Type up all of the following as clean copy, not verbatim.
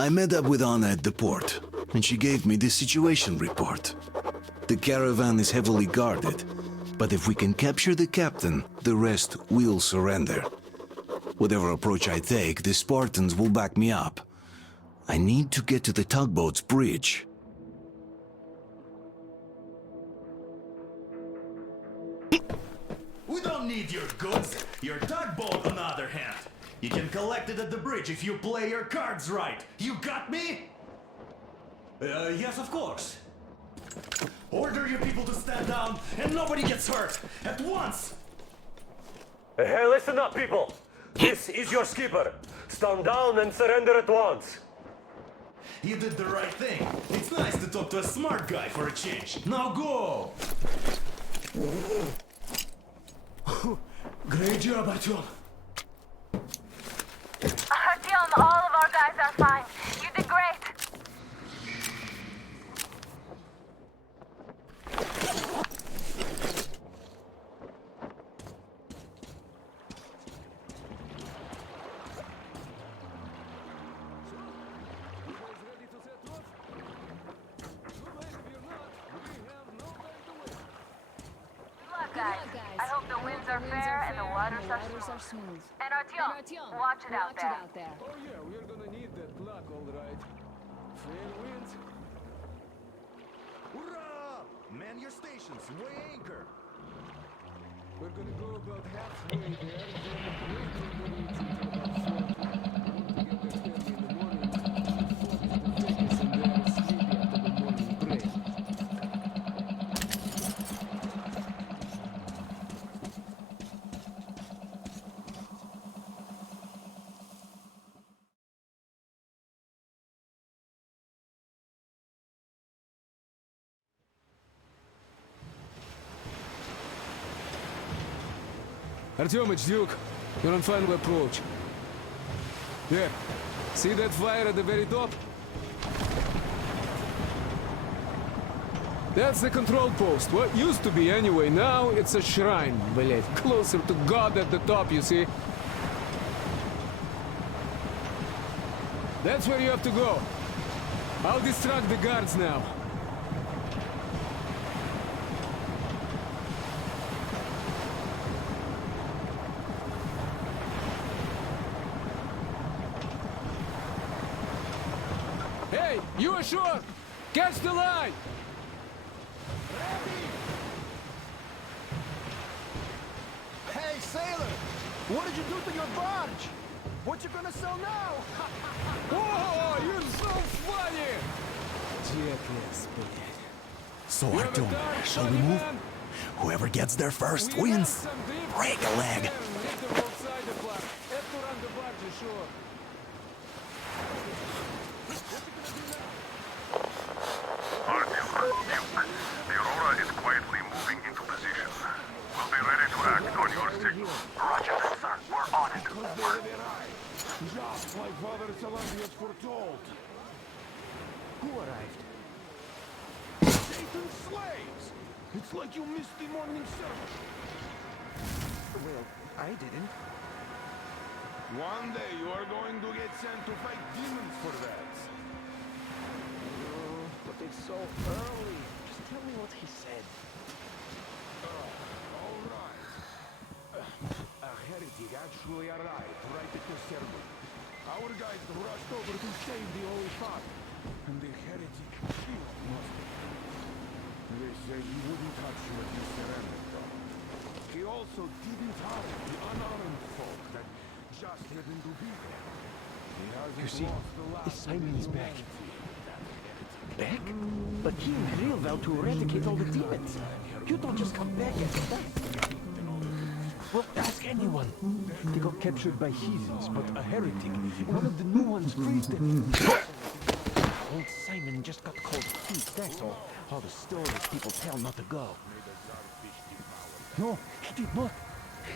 I met up with Anna at the port, and she gave me the situation report. The caravan is heavily guarded, but if we can capture the captain, the rest will surrender. Whatever approach I take, the Spartans will back me up. I need to get to the tugboat's bridge. We don't need your goods. Your tugboat, on the other hand. You can collect it at the bridge if you play your cards right. You got me? Yes, of course. Order your people to stand down and nobody gets hurt. At once! Hey, listen up, people. This is your skipper. Stand down and surrender at once. You did the right thing. It's nice to talk to a smart guy for a change. Now go! Great job, Artyom. Artyom, all of our guys are fine. You did great. Guys, I hope the winds are fair and the waters are smooth. And Artyom, watch it out there. Oh yeah, we're gonna need that luck, all right. Fair winds. Hurrah! Man your stations, weigh anchor. We're gonna go about halfway there, then we're gonna reach until about 4 to get there early in the morning. Focus the focus and then sleep after the morning prayer. Artyom, it's Duke. You're on final approach. There. See that fire at the very top? That's the control post. What used to be anyway. Now it's a shrine, блять. Closer to God at the top, you see? That's where you have to go. I'll distract the guards now. Hey, you ashore! Catch the line! Ready! Hey, sailor! What did you do to your barge? What you gonna sell now? Oh, you're so funny! Jackass, блядь. So, You have a Artyom, dart, shall we Sonny move? man? Whoever gets there first We have wins. some deep Break a leg. Hit them outside the bar. Have to run the barge ashore. Duke, the Aurora is quietly moving into position. We'll be ready to act on your signal. Roger that, sir. We're on it. Just like Father Salantius foretold. Who arrived? Satan's slaves! It's like you missed the morning service. Well, I didn't. One day you are going to get sent to fight demons for that. But it's so early. Just tell me what he said. All right. A heretic actually arrived right at the ceremony. Our guys rushed over to save the Holy Father. And the heretic killed Muslim. They said he wouldn't touch you if you surrendered, though. He also didn't harm the unarmed folk that just happened to be there. He hasn't You see, lost the last Simon is back. humanity. Back? But he and Real vowed to eradicate all the demons. You don't just come back after that. Well, ask anyone. They got captured by heathens, but a heretic, one of the new ones, freed them. Old Simon just got cold feet, that's all. All the stories people tell not to go. No, he did not.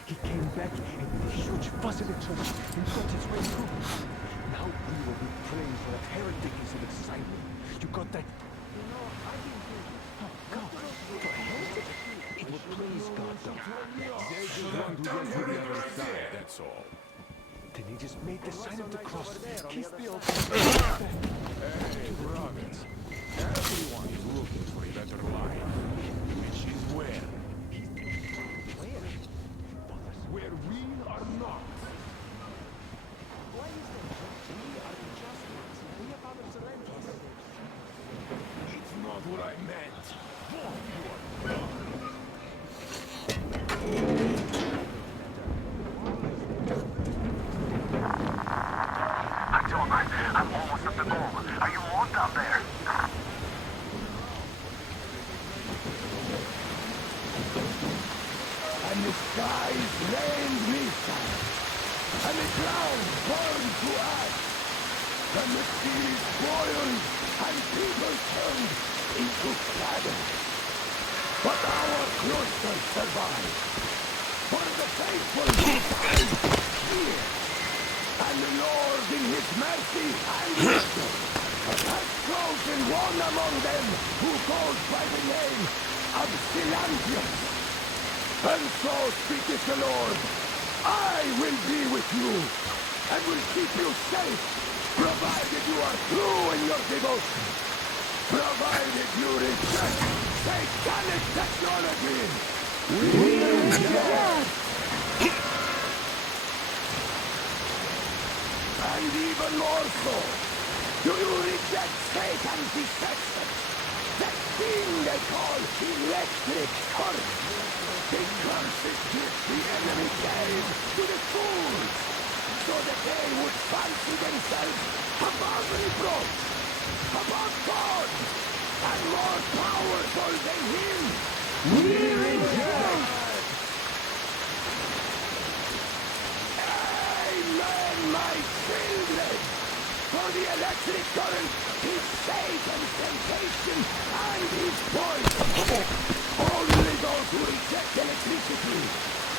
He came back and with a huge fuss in the church and got his way through. Now we will be praying for a heretic instead of Simon. You got that? Oh, God. For a heretic? It would please God, though. They just want to get to the other side, that's all. Then he just made the sign of the cross, kissed the altar. Hey, brothers. Everyone is looking for a better life. Which is where? Where we are not. Why is that? We are the just ones. We have our surrenders. It's not what I meant. Both you are done. Artyom, I'm almost at the goal. Are you all down there? And the skies rained missiles, and the ground burned to ash, and the seas boiled, and people turned into shadows. But our cloisters survived, for the faithful died here, and the Lord in His mercy and wisdom has chosen one among them who goes by the name of Silantius. And so speaketh the Lord, I will be with you, and will keep you safe, provided you are true in your devotion, provided you reject satanic technology. We reject! And even more so, do you reject Satan's deception? That thing they call electric current. The cursed gift the enemy gave to the fools, so that they would fancy themselves above reproach, above God, and more powerful than Him. We reject! Amen, my children! For the electric current is Satan's temptation and his poison. Only those who reject electricity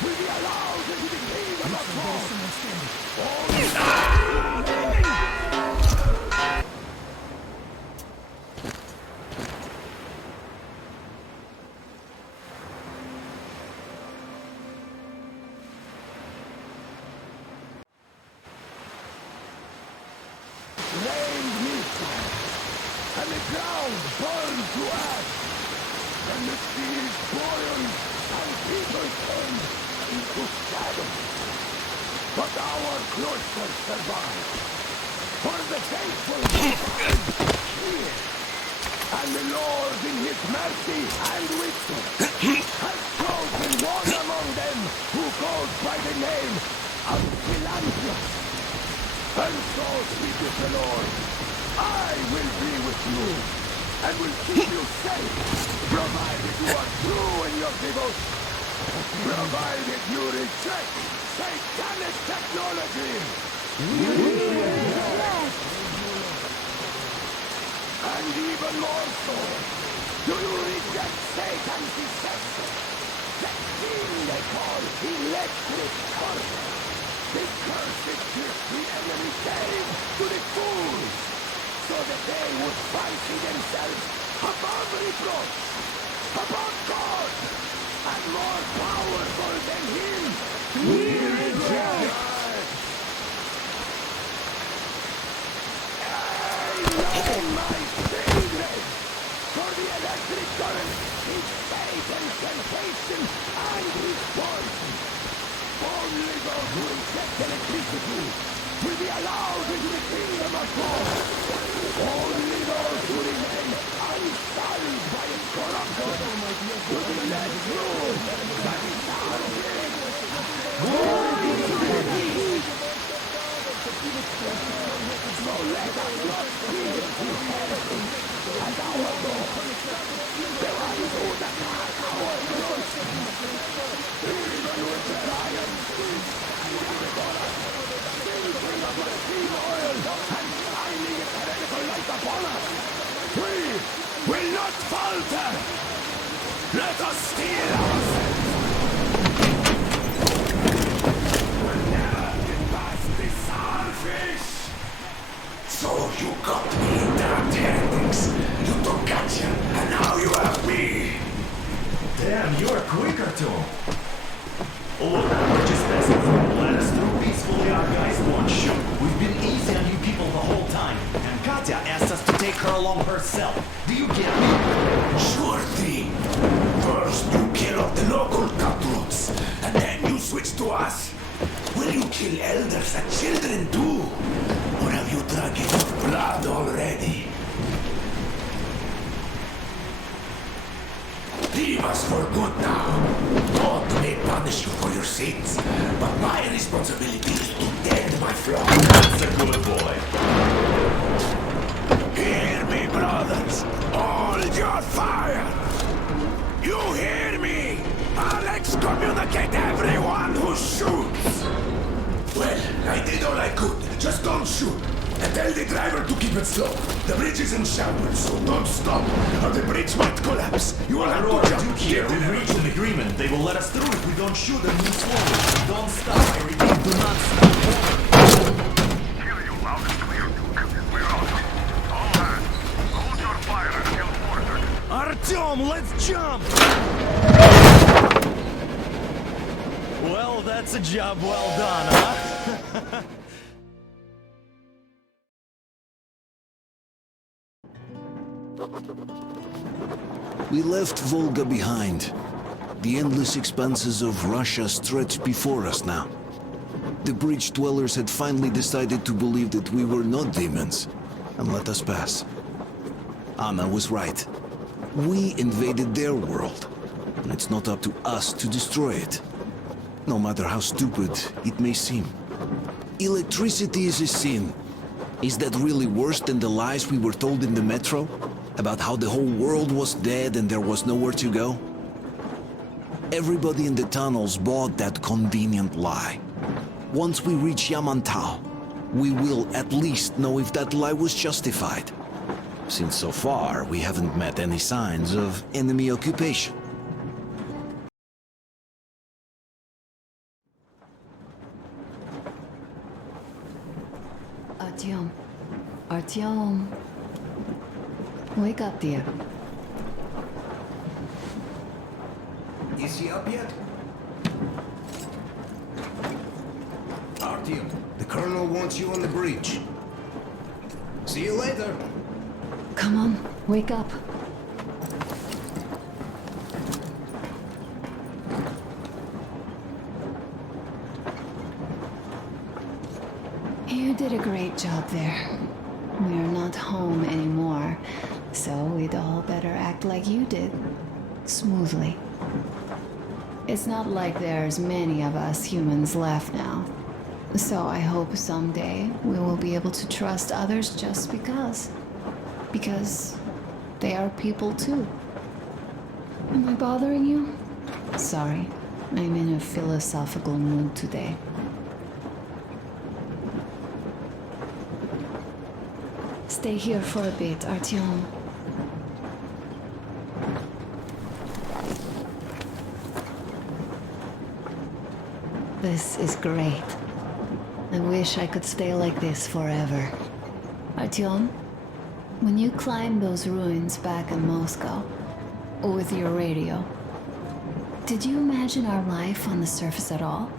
will be allowed into the kingdom of God. Rained missiles, and the ground burned to ash, and the seas boiled, and people turned into shadows. But our cloisters survived, for the faithful died here, and the Lord in His mercy and wisdom has chosen one among them who goes by the name of Silantius. And so speaketh the Lord, I will be with you, and will keep you safe, provided you are true in your devotion, provided you reject satanic technology. And even more so, do you reject Satan's deception? That thing they call electric current. The cursed gift the enemy gave to the fools, so that they would fancy themselves above reproach, above God, and more powerful than Him. We reject! Amen, my children! For the electric current is Satan's temptation and his poison. Only those who reject electricity will be allowed into the kingdom of God. Only those who remain unsullied by its corruption will be led through by the salvation. Glory be to the King. So let us not fear his heresy as our God. The one who attack our cloisters. Even with the lions and the dollars, filtering of the sea oil and shining its heretical light upon us, we will not falter. Let us steel ourselves. We'll never get past the starfish. So you got me in dark heretics. You took gotcha, and now you have me. Damn, you're quicker too. Look, we're just passing through. Let us through peacefully, our guys won't shoot. along herself. Do you get me? Sure thing. First you kill off the local cutthroats, and then you switch to us. Will you kill elders and children too? Or have you drunk enough blood already? Leave us for good now. God may punish you for your sins, but my responsibility is to tend my flock. That's a good boy. Hear me, brothers. Hold your fire. You hear me? I'll excommunicate everyone who shoots. Well, I did all I could. Just don't shoot. And tell the driver to keep it slow. The bridge is in shambles, so don't stop, or the bridge might collapse. You will have to jump Here, get in we've reached an agreement. They will let us through if we don't shoot and move slowly. Don't stop. I repeat, do not stop. Hear you loud and clear, Duke. We're out. All hands, hold your fire until ordered. Artyom, let's jump! Well, that's a job well done, huh? We left Volga behind. The endless expanses of Russia stretched before us now. The bridge dwellers had finally decided to believe that we were not demons, and let us pass. Anna was right. We invaded their world, and it's not up to us to destroy it. No matter how stupid it may seem. Electricity is a sin. Is that really worse than the lies we were told in the metro? About how the whole world was dead and there was nowhere to go? Everybody in the tunnels bought that convenient lie. Once we reach Yamantau, we will at least know if that lie was justified. Since so far, we haven't met any signs of enemy occupation. Artyom. Artyom. Wake up, dear. Is he up yet? Artyom, the colonel wants you on the bridge. See you later. Come on, wake up. You did a great job there. We're not home anymore, so we'd all better act like you did. Smoothly. It's not like there's many of us humans left now. So I hope someday we will be able to trust others just because. Because they are people too. Am I bothering you? Sorry, I'm in a philosophical mood today. Stay here for a bit, Artyom. This is great. I wish I could stay like this forever. Artyom, when you climbed those ruins back in Moscow, with your radio, did you imagine our life on the surface at all?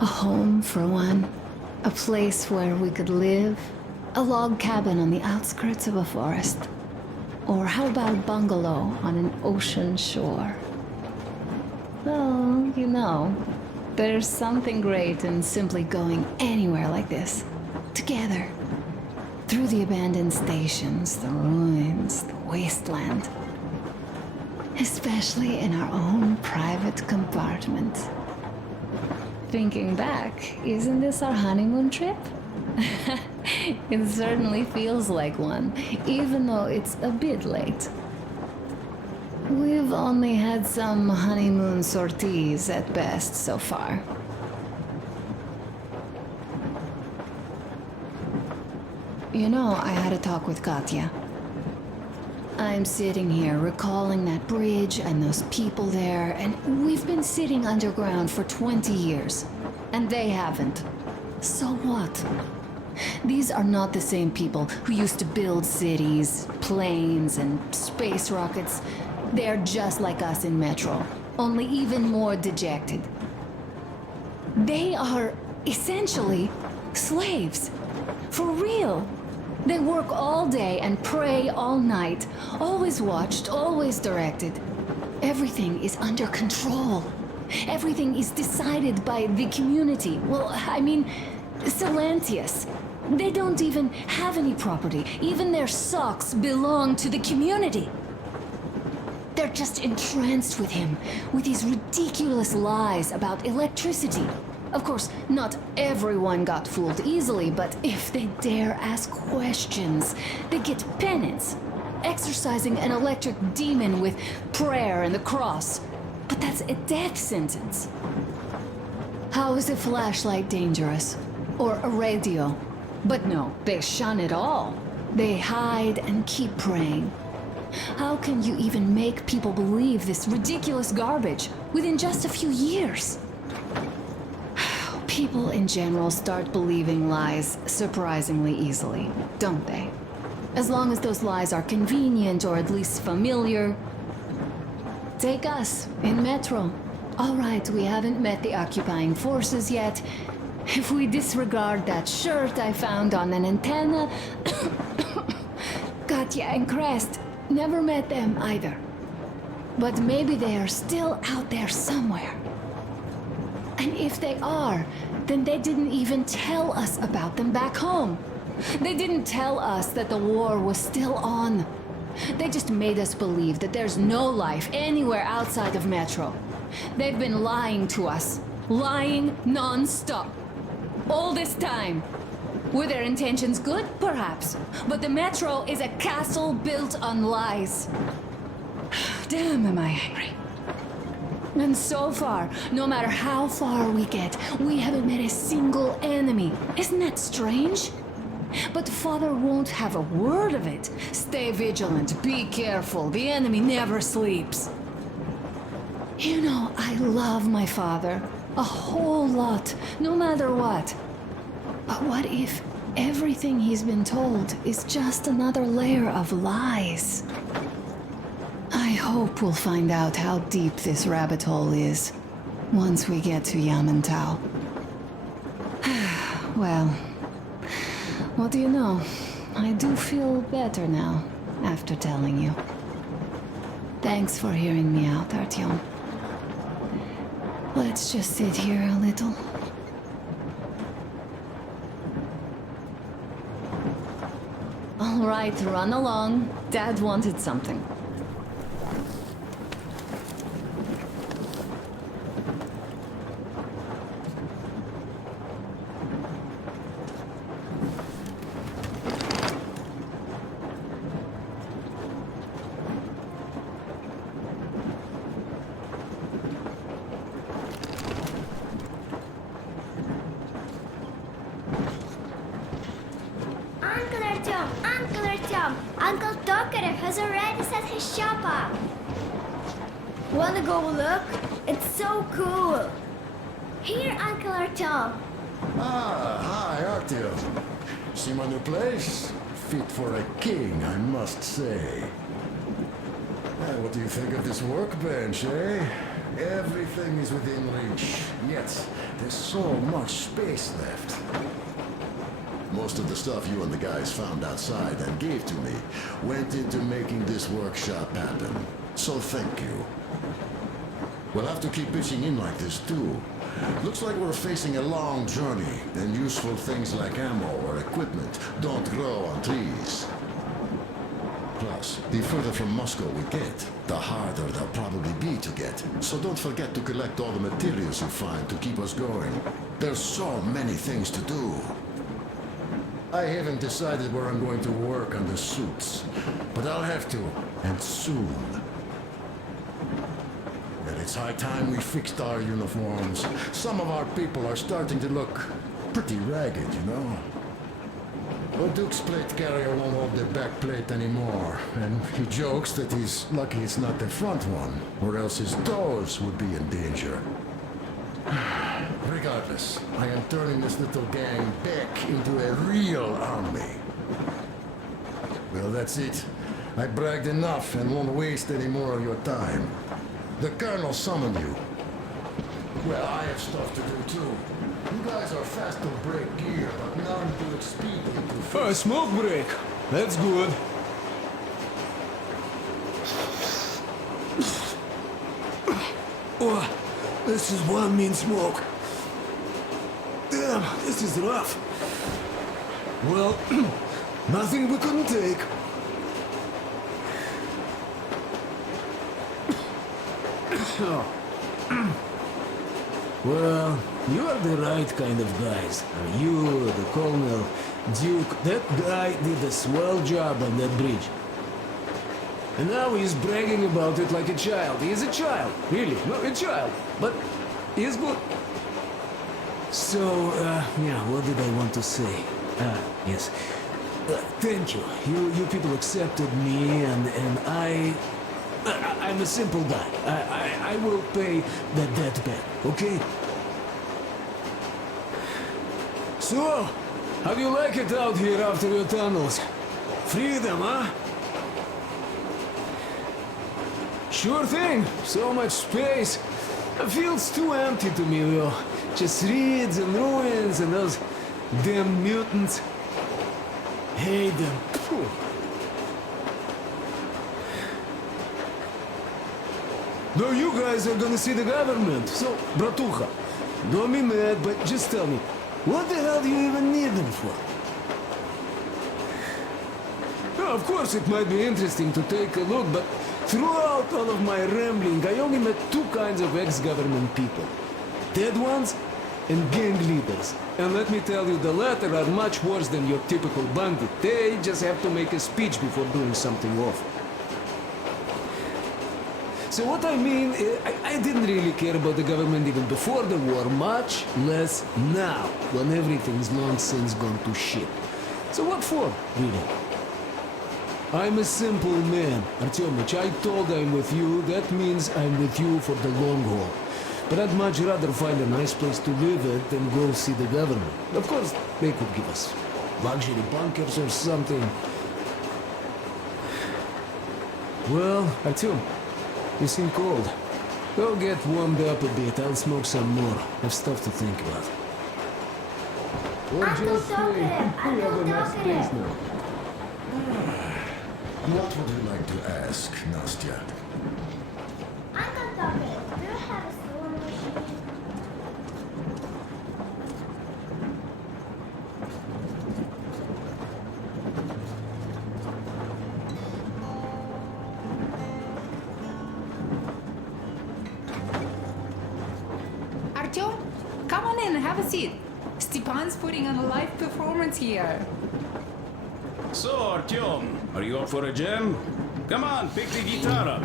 A home for one, a place where we could live, a log cabin on the outskirts of a forest. Or how about a bungalow on an ocean shore? Well, you know, there's something great in simply going anywhere like this, together. Through the abandoned stations, the ruins, the wasteland. Especially in our own private compartment. Thinking back, isn't this our honeymoon trip? It certainly feels like one, even though it's a bit late. We've only had some honeymoon sorties at best so far. You know, I had a talk with Katya. I'm sitting here recalling that bridge and those people there, and we've been sitting underground for 20 years, and they haven't. So what? These are not the same people who used to build cities, planes, and space rockets. They're just like us in Metro, only even more dejected. They are essentially slaves. For real. They work all day and pray all night. Always watched, always directed. Everything is under control. Everything is decided by the community. Well, I mean, Silantius. They don't even have any property. Even their socks belong to the community. They're just entranced with him, with these ridiculous lies about electricity. Of course, not everyone got fooled easily, but if they dare ask questions, they get penance. Exorcising an electric demon with prayer and the cross. But that's a death sentence. How is a flashlight dangerous? Or a radio? But no, they shun it all. They hide and keep praying. How can you even make people believe this ridiculous garbage within just a few years? People in general start believing lies surprisingly easily, don't they? As long as those lies are convenient or at least familiar. Take us, in Metro. All right, we haven't met the occupying forces yet. If we disregard that shirt I found on an antenna... Katya and Crest, never met them either. But maybe they are still out there somewhere. And if they are, then they didn't even tell us about them back home. They didn't tell us that the war was still on. They just made us believe that there's no life anywhere outside of Metro. They've been lying to us. Lying non-stop. All this time. Were their intentions good? Perhaps. But the Metro is a castle built on lies. Damn, am I angry. And so far, no matter how far we get, we haven't met a single enemy. Isn't that strange? But Father won't have a word of it. Stay vigilant, be careful, the enemy never sleeps. You know, I love my father. A whole lot, no matter what. But what if everything he's been told is just another layer of lies? I hope we'll find out how deep this rabbit hole is once we get to Yamantau. Well, what do you know? I do feel better now after telling you. Thanks for hearing me out, Artyom. Let's just sit here a little. All right, run along. Dad wanted something. Uncle Tokarev has already set his shop up. Wanna go look? It's so cool. Here, Uncle Artyom. Ah, hi, Artyom. See my new place? Fit for a king, I must say. What do you think of this workbench, eh? Everything is within reach, yet there's so much space left. Most of the stuff you and the guys found outside and gave to me went into making this workshop happen. So thank you. We'll have to keep pitching in like this too. Looks like we're facing a long journey, and useful things like ammo or equipment don't grow on trees. Plus, the further from Moscow we get, the harder they'll probably be to get. So don't forget to collect all the materials you find to keep us going. There's so many things to do. I haven't decided where I'm going to work on the suits, but I'll have to, and soon. And it's high time we fixed our uniforms. Some of our people are starting to look pretty ragged, you know? Well, Duke's plate carrier won't hold the back plate anymore, and he jokes that he's lucky it's not the front one, or else his toes would be in danger. Regardless, I am turning this little gang back into a real army. Well, that's it. I bragged enough and won't waste any more of your time. The Colonel summoned you. Well, I have stuff to do too. You guys are fast to break gear, but none to expedite to Oh, a smoke break. That's good. Oh, this is one mean smoke. Damn, this is rough. Well, nothing we couldn't take. Well, you are the right kind of guys. You, the Colonel, Duke, that guy did a swell job on that bridge. And now he's bragging about it like a child. He is a child, really, no, a child. But he's good. So, yeah, what did I want to say? Yes. Thank you. You people accepted me, and I'm a simple guy. I will pay that debt back, okay? So, how do you like it out here after your tunnels? Freedom, huh? Sure thing. So much space. It feels too empty to me, though. Just reeds and ruins and those damn mutants. Hate them. Phew. No, you guys are gonna see the government. So, bratucha, don't be mad, but just tell me, what the hell do you even need them for? Well, of course, it might be interesting to take a look, but throughout all of my rambling, I only met two kinds of ex-government people. Dead ones and gang leaders. And let me tell you, the latter are much worse than your typical bandit. They just have to make a speech before doing something awful. So what I mean, I didn't really care about the government even before the war, much less now, when everything's long since gone to shit. So what for, really? I'm a simple man, Artyomich. I told I'm with you, that means I'm with you for the long haul. But I'd much rather find a nice place to live at than go see the government. Of course, they could give us luxury bunkers or something. Well, Artyom, you seem cold. Go get warmed up a bit. I'll smoke some more. I've stuff to think about. Or just we have a nice place now. What would you like to ask, Nastya? Uncle Talkative, do you have a sewing machine? Artyom, come on in, have a seat. Stepan's putting on a live performance here. So, Artyom, are you up for a jam? Come on, pick the guitar up.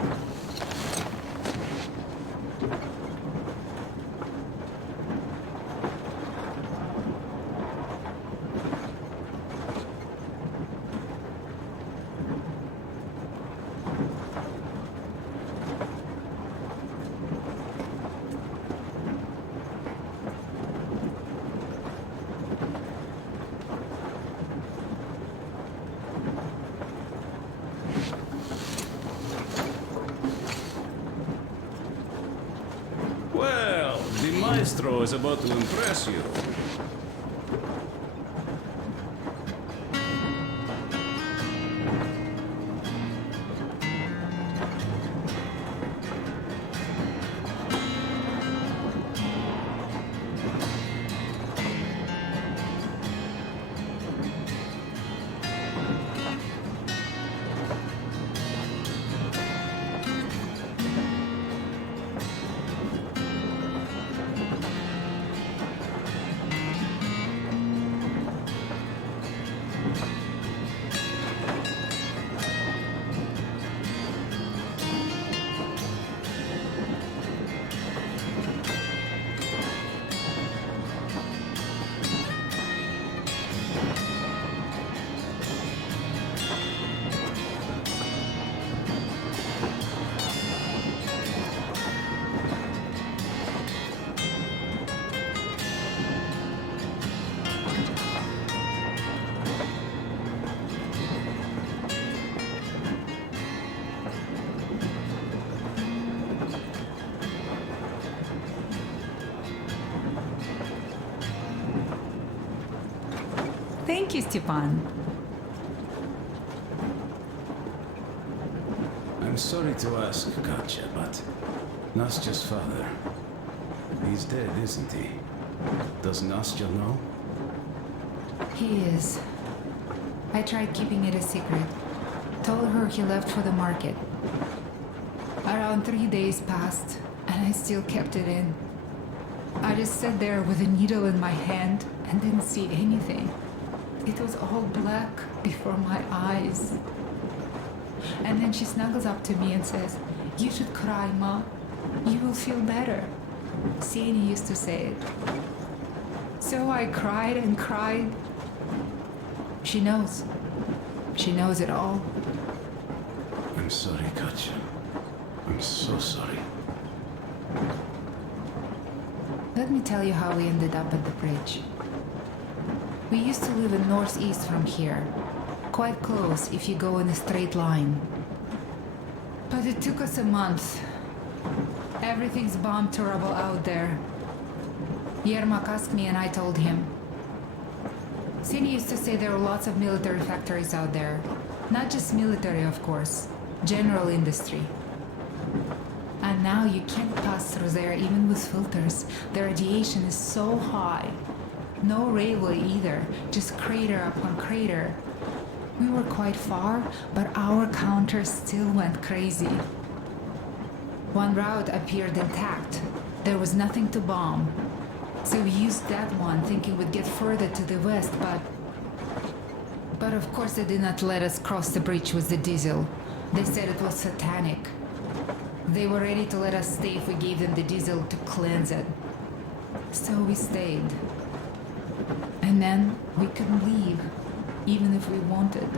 Well, the maestro is about to impress you. Thank you, Stepan. I'm sorry to ask, Katya, but Nastya's father, he's dead, isn't he? Does Nastya know? He is. I tried keeping it a secret. Told her he left for the market. Around 3 days passed, and I still kept it in. I just sat there with a needle in my hand and didn't see anything. It was all black before my eyes. And then she snuggles up to me and says, "You should cry, Ma. You will feel better." Sani used to say it. So I cried and cried. She knows. She knows it all. I'm sorry, Katya. I'm so sorry. Let me tell you how we ended up at the bridge. We used to live in northeast from here. Quite close if you go in a straight line. But it took us a month. Everything's bomb terrible out there. Yermak asked me and I told him. Sini used to say there were lots of military factories out there. Not just military, of course. General industry. And now you can't pass through there even with filters. The radiation is so high. No railway either, just crater upon crater. We were quite far, but our counter still went crazy. One route appeared intact. There was nothing to bomb. So we used that one, thinking we'd get further to the west, but of course they did not let us cross the bridge with the diesel. They said it was satanic. They were ready to let us stay if we gave them the diesel to cleanse it. So we stayed. And then we couldn't leave, even if we wanted.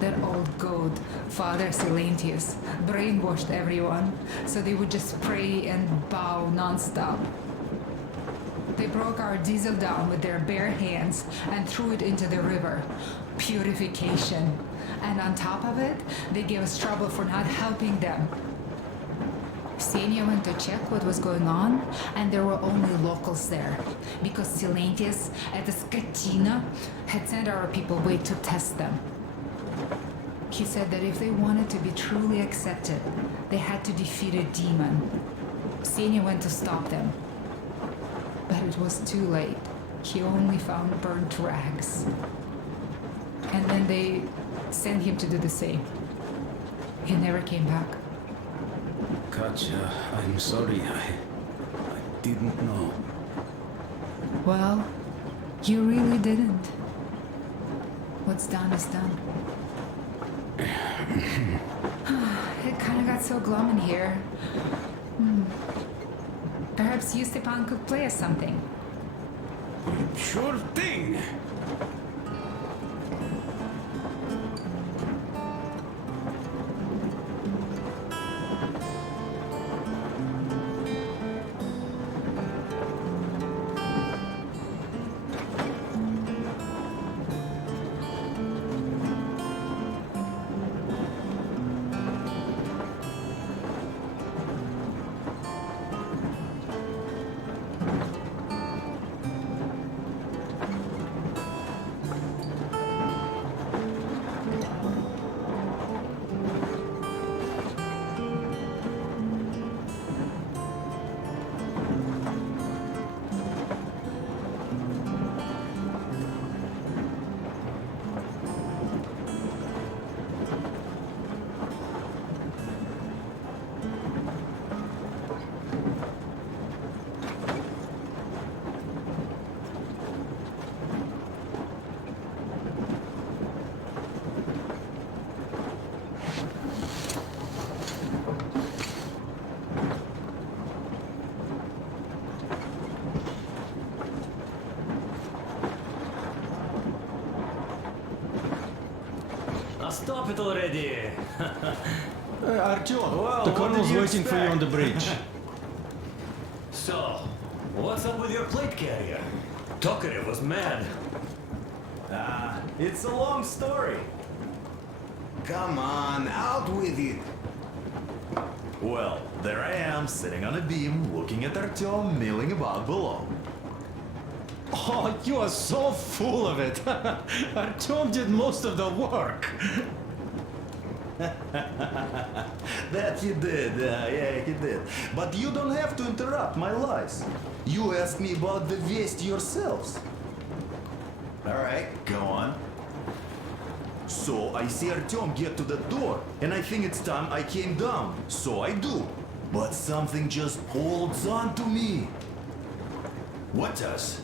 That old goat, Father Silentius, brainwashed everyone, so they would just pray and bow non-stop. They broke our diesel down with their bare hands and threw it into the river. Purification. And on top of it, they gave us trouble for not helping them. Senia went to check what was going on, and there were only locals there, because Silentius at the Skatina had sent our people away to test them. He said that if they wanted to be truly accepted, they had to defeat a demon. Senia went to stop them. But it was too late. He only found burnt rags. And then they sent him to do the same. He never came back. Katya, I'm sorry. I didn't know. Well, you really didn't. What's done is done. It kind of got so glum in here. Perhaps you, Stepan, could play us something. Sure thing. Stop it already! Artyom, Well, the what colonel's did you waiting for you on the bridge. So, what's up with your plate carrier? Tokarev was mad. It's a long story. Come on, out with it. Well, there I am, sitting on a beam, looking at Artyom milling about below. Oh, you are so full of it. Artyom did most of the work. That he did, yeah, he did. But you don't have to interrupt my lies. You asked me about the Vest yourselves. All right, go on. So I see Artyom get to the door, and I think it's time I came down. So I do. But something just holds on to me. What does?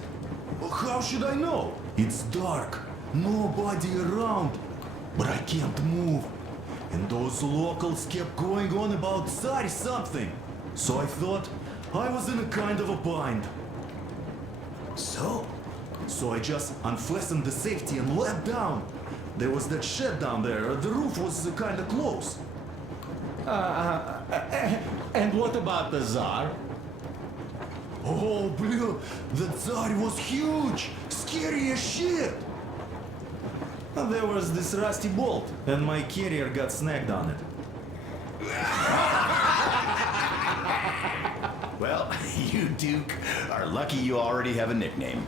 How should I know? It's dark, nobody around, but I can't move. And those locals kept going on about Tsar something. So I thought I was in a kind of a bind. So I just unfastened the safety and let down. There was that shed down there. The roof was kind of close. And what about the Tsar? Oh, blue, the Tsar was huge, scary as shit. There was this rusty bolt, and my carrier got snagged on it. Well, you, Duke, are lucky you already have a nickname.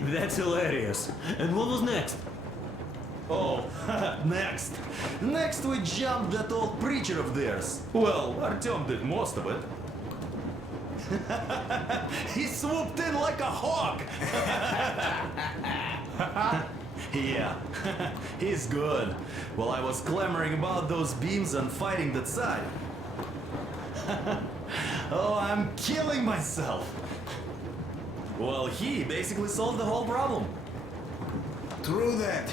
That's hilarious. And what was next? Oh, next. Next we jumped that old preacher of theirs. Well, Artyom did most of it. He swooped in like a hawk. Yeah, he's good. While I was clamoring about those beams and fighting that side. Oh, I'm killing myself. Well, he basically solved the whole problem. True that.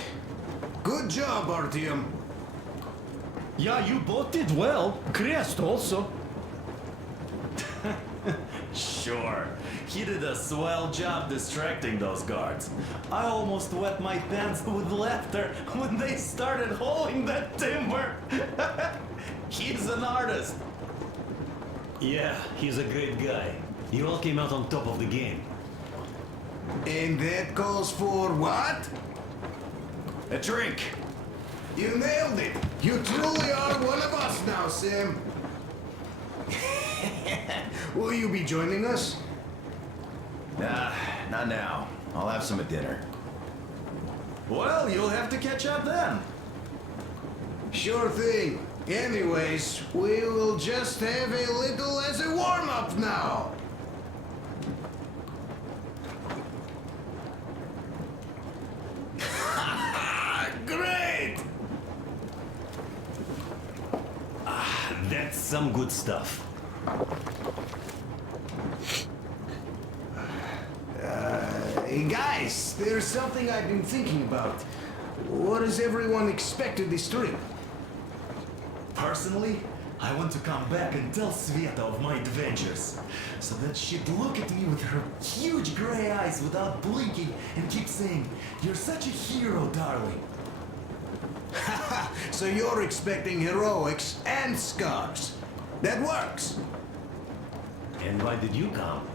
Good job, Artyom. Yeah, you both did well. Crest also. Sure. He did a swell job distracting those guards. I almost wet my pants with laughter when they started hauling that timber. He's an artist. Yeah, he's a great guy. You all came out on top of the game. And that calls for what? A drink. You nailed it. You truly are one of us now, Sam. Will you be joining us? Nah, not now. I'll have some at dinner. Well, you'll have to catch up then. Sure thing. Anyways, we will just have a little as a warm-up now. Great! That's some good stuff. Hey guys, there's something I've been thinking about. What does everyone expect of this trip? Personally, I want to come back and tell Sveta of my adventures, so that she'd look at me with her huge gray eyes without blinking and keep saying, "You're such a hero, darling." So you're expecting heroics and scars. That works. And why did you come?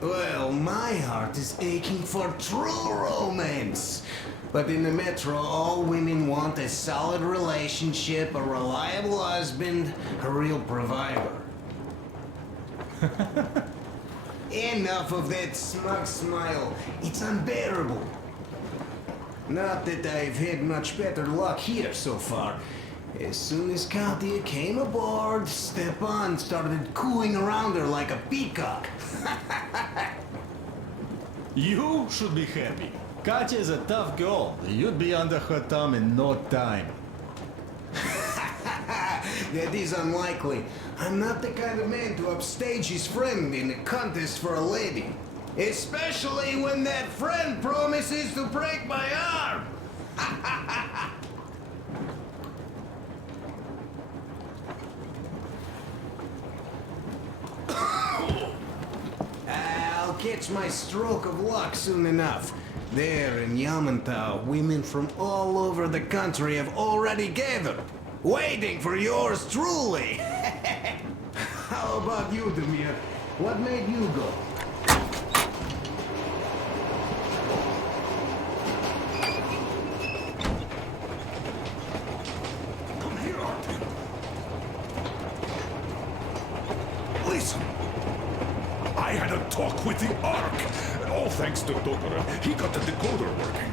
Well, my heart is aching for true romance. But in the metro, all women want a solid relationship, a reliable husband, a real provider. Enough of that smug smile. It's unbearable. Not that I've had much better luck here so far. As soon as Katya came aboard, Stepan started cooing around her like a peacock. You should be happy. Katya is a tough girl. You'd be under her thumb in no time. That is unlikely. I'm not the kind of man to upstage his friend in a contest for a lady. Especially when that friend promises to break my arm! I'll catch my stroke of luck soon enough. There in Yamantau, women from all over the country have already gathered, waiting for yours truly. How about you, Demir? What made you go? Come here, Artyom. Listen, talk with the Ark. All thanks to Dokura. He got the decoder working.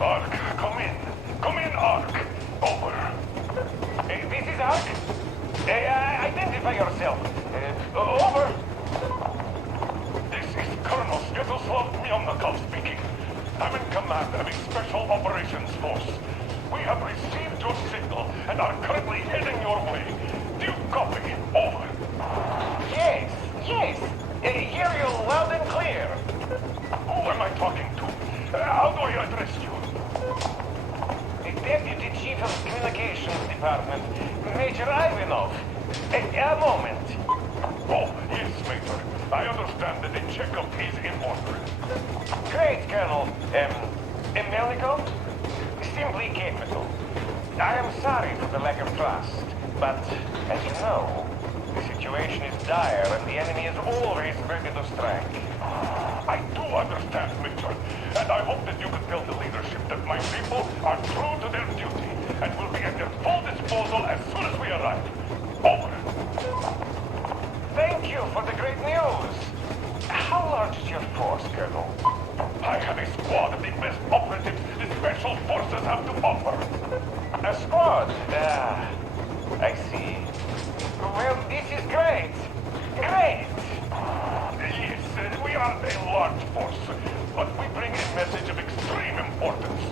Ark, come in. Come in, Ark. Over. This is Ark. Identify yourself. Over. This is Colonel Svetoslav Myelnikov speaking. I'm in command of a special operations force. We have received your signal and are currently heading your way. Do you copy? Over. Yes. Hear you loud and clear. Who am I talking to? How do I address you? Deputy Chief of Communications Department, Major Ivanov. A moment. Oh, yes, Major. I understand that the checkup is in order. Great, Colonel. Melnikov? Simply capital. I am sorry for the lack of trust, but as you know, the situation is dire and the enemy is always ready to strike. I do understand, Major, and I hope that you can tell the leadership that my people are true to their duty and will be at their full disposal as soon as we arrive. Over. Thank you for the great news. How large is your force, Colonel? I have a squad of the best operatives the Special Forces have to offer. A squad? I see. Well, this is great. Great! Yes, we are a large force, but we bring a message of extreme importance.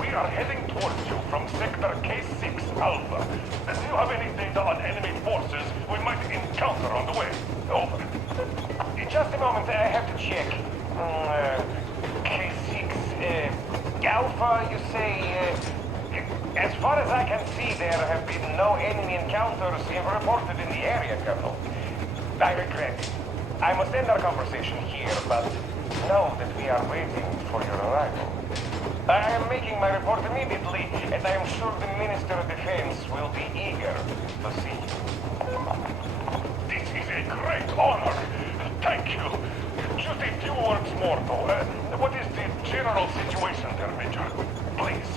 We are heading towards you from Sector K6 Alpha. Do you have any data on enemy forces we might encounter on the way? Over. Just a moment, I have to check. K6, Alpha, you say... as far as I can see, there have been no enemy encounters reported in the area, Colonel. I regret it. I must end our conversation here, but know that we are waiting for your arrival. I am making my report immediately, and I am sure the Minister of Defense will be eager to see you. This is a great honor. Thank you. Just a few words more, though. What is the general situation there, Major? Please.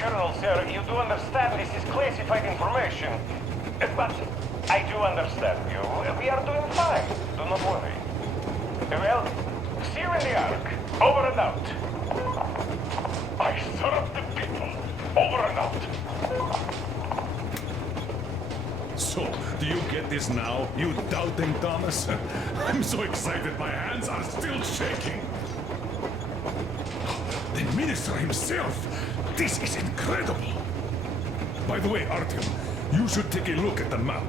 Colonel, sir, you do understand this is classified information. But I do understand you. We are doing fine. Do not worry. Well, see you in the Ark. Over and out. I serve the people. Over and out. So, do you get this now, you doubting Thomas? I'm so excited my hands are still shaking. The minister himself! This is incredible! By the way, Artyom, you should take a look at the map.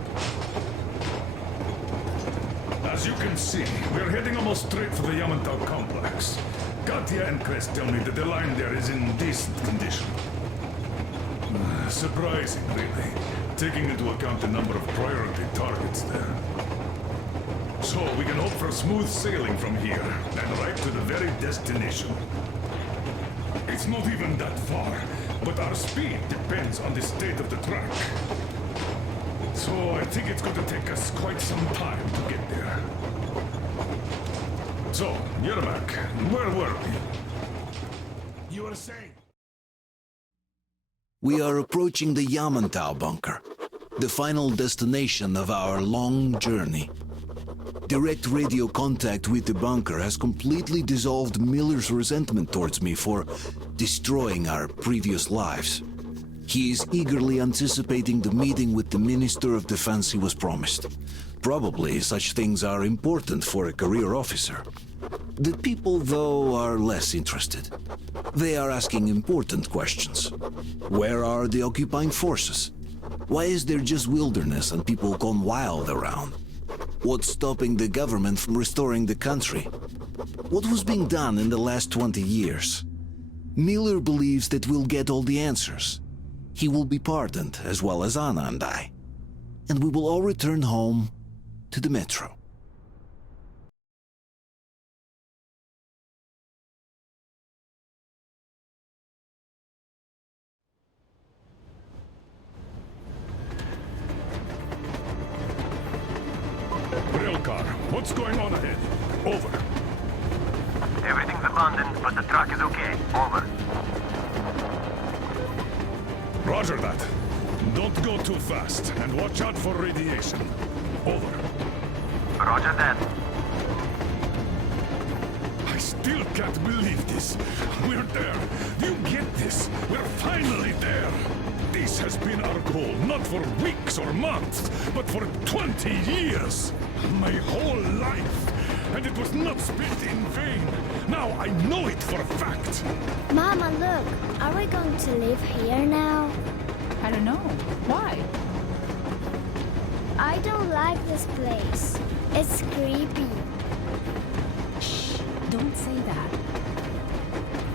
As you can see, we're heading almost straight for the Yamantau complex. Katya and Krest tell me that the line there is in decent condition. Surprising, really, taking into account the number of priority targets there. So we can hope for smooth sailing from here, and right to the very destination. It's not even that far, but our speed depends on the state of the track. So I think it's going to take us quite some time to get there. So, Yermak, where were we? You were saying... We are approaching the Yamantau bunker, the final destination of our long journey. Direct radio contact with the bunker has completely dissolved Miller's resentment towards me for destroying our previous lives. He is eagerly anticipating the meeting with the Minister of Defense he was promised. Probably such things are important for a career officer. The people, though, are less interested. They are asking important questions. Where are the occupying forces? Why is there just wilderness and people gone wild around? What's stopping the government from restoring the country? What was being done in the last 20 years? Miller believes that we'll get all the answers. He will be pardoned, as well as Anna and I. And we will all return home to the metro. Railcar, what's going on ahead? Over. Everything's abandoned, but the truck is okay. Over. Roger that. Don't go too fast, and watch out for radiation. Over. Roger that. I still can't believe this. We're there. Do you get this? We're finally there. This has been our goal, not for weeks or months, but for 20 years. My whole life. And it was not spent in vain. Now I know it for a fact. Mama, look. Are we going to live here now? I don't know. Why? I don't like this place. It's creepy. Shh. Don't say that.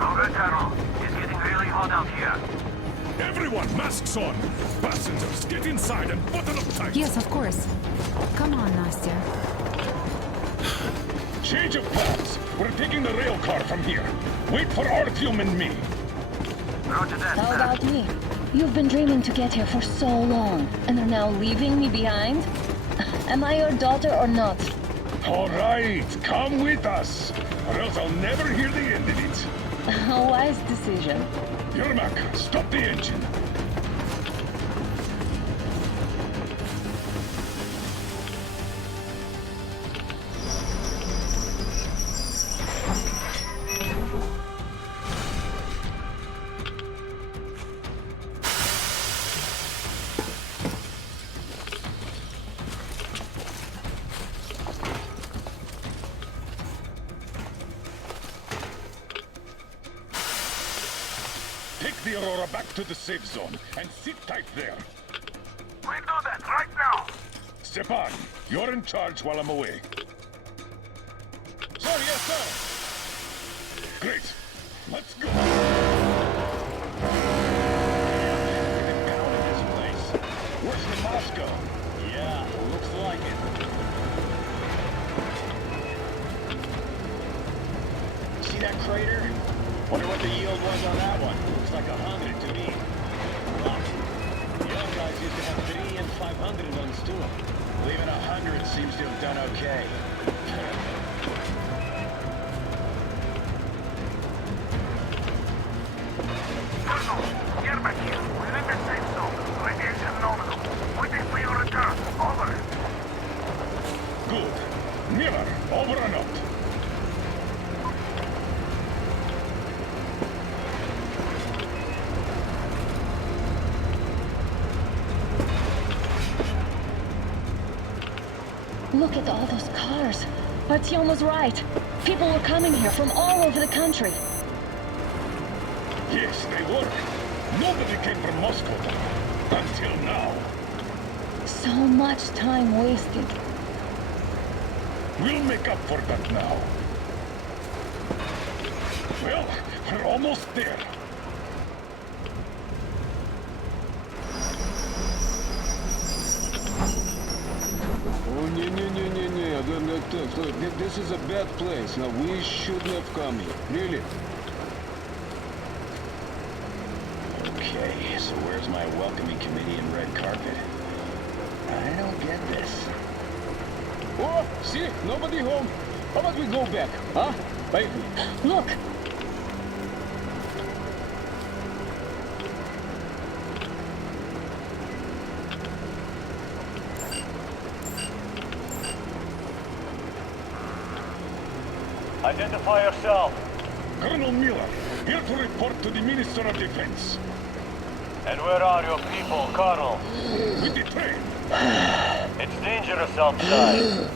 Okay, Colonel. It's getting really hot out here. Everyone, masks on! Passengers, get inside and button up tight! Yes, of course. Come on, Nastya. Change of plans! We're taking the rail car from here. Wait for Artyom and me. Roger that. How about me? You've been dreaming to get here for so long, and are now leaving me behind? Am I your daughter or not? All right, come with us, or else I'll never hear the end of it. A wise decision. Yermak, stop the engine. Take the Aurora back to the safe zone and sit tight there. We'll do that right now. Stepan, you're in charge while I'm away. Sir, yes, sir. Great. Let's go. Getting down in this place. Worse than Moscow. Yeah, looks like it. See that crater? Wonder what the yield was on that one. Looks like 100 to me. Look, the old guys used to have 3 and 500 ones to them. Leaving 100 seems to have done okay. Colonel, get back here. We're in the safe zone. Radiation nominal. Waiting for your return. Over. Good. Miller, over and out. Look at all those cars. Artyom was right. People were coming here from all over the country. Yes, they were. Nobody came from Moscow. Until now. So much time wasted. We'll make up for that now. Well, we're almost there. Oh, this is a bad place. Now, we shouldn't have come here. Really? Okay, so where's my welcoming committee and red carpet? I don't get this. Oh, see? Nobody home. How about we go back, huh? Wait. Look! Identify yourself. Colonel Miller, here to report to the Minister of Defense. And where are your people, Colonel? With the train. It's dangerous outside.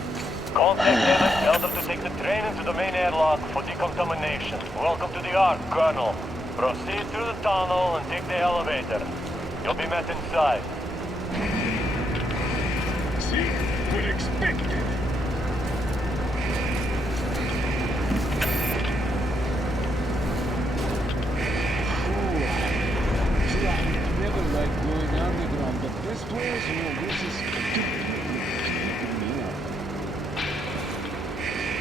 Contact them and tell them to take the train into the main airlock for decontamination. Welcome to the Ark, Colonel. Proceed through the tunnel and take the elevator. You'll be met inside. See? We're expected. Going underground, but this place, this is...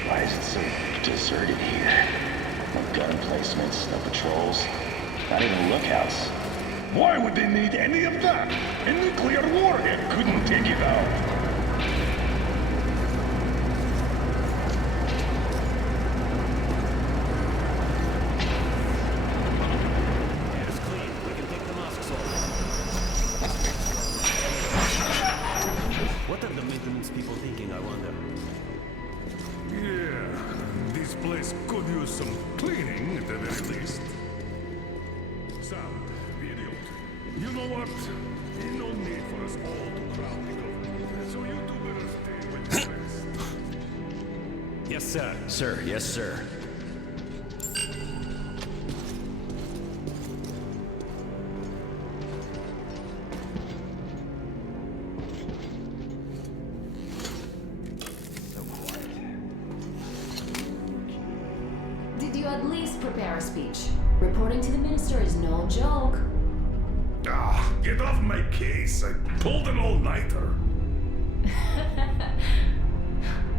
Why is it so deserted here? No gun placements, no patrols, not even lookouts. Why would they need any of that? A nuclear warhead couldn't take it out. It's clean. We can take the masks off. What are the maintenance people thinking, I wonder? This place could use some cleaning at the very least. Sound, idiot. You know what? There's no need for us all to crowd the government. So you two better stay with the rest. Yes, sir. Sir, yes, sir. Did you at least prepare a speech? Reporting to the minister is no joke. Ah, get off my case. I pulled an all-nighter.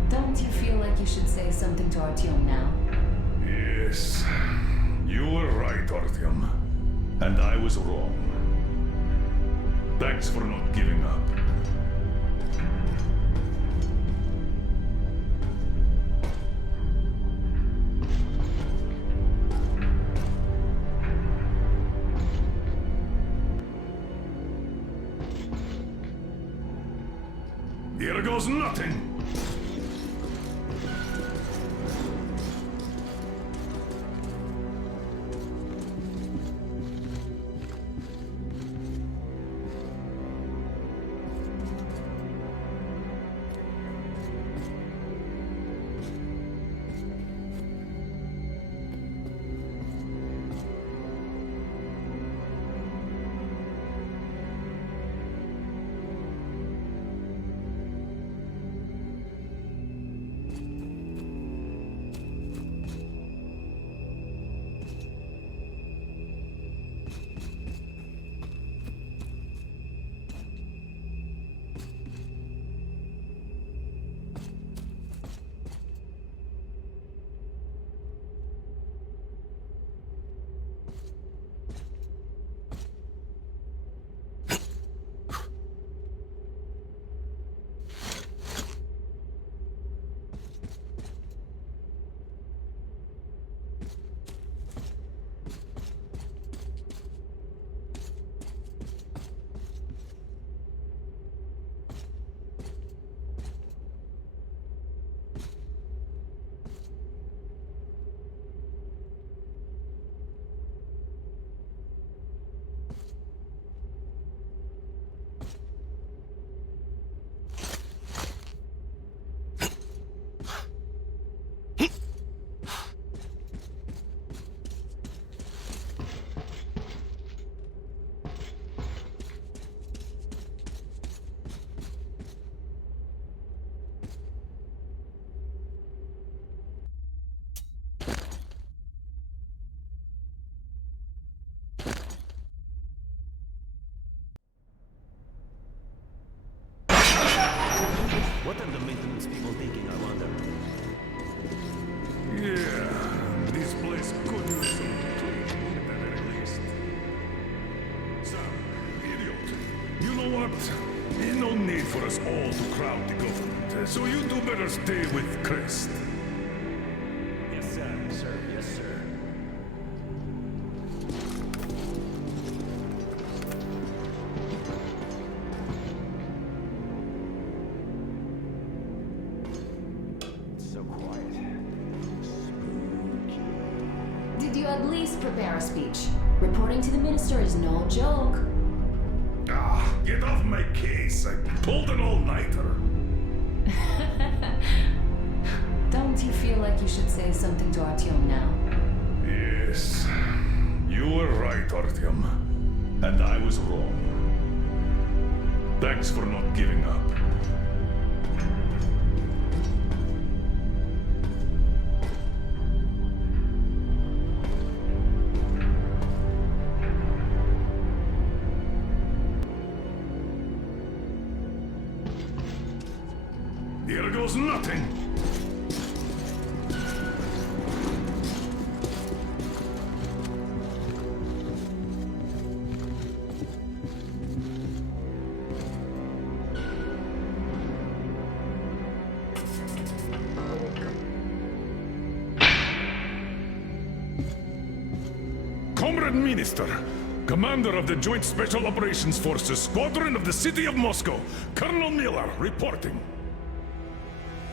Don't you feel like you should say something to Artyom now? Yes. You were right, Artyom. And I was wrong. Thanks for not giving up. Here goes nothing! What are the maintenance people thinking, I wonder? Yeah, this place could use some cleaning at the very least. Sam, idiot. You know what? There's no need for us all to crowd the government. So you two better stay with Crest. Yes, sir. Sir, yes, sir. Did you at least prepare a speech? Reporting to the minister is no joke. Ah, get off my case. I pulled an all-nighter. Don't you feel like you should say something to Artyom now? Yes. You were right, Artyom. And I was wrong. Thanks for not giving up. Here goes nothing! Comrade Minister, Commander of the Joint Special Operations Forces, Squadron of the City of Moscow, Colonel Miller reporting.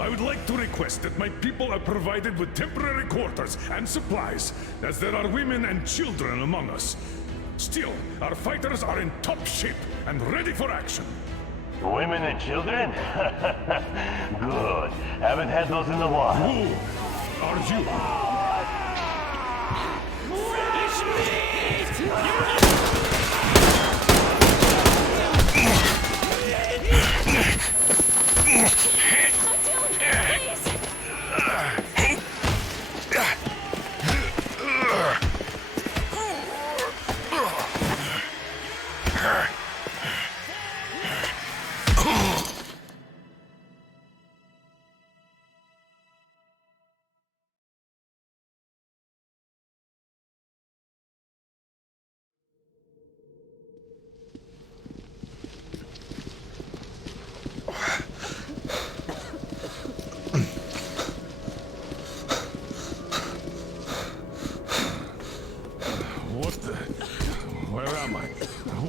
I would like to request that my people are provided with temporary quarters and supplies, as there are women and children among us. Still, our fighters are in top shape and ready for action. Women and children? Good. Haven't had those in a while. Who are you?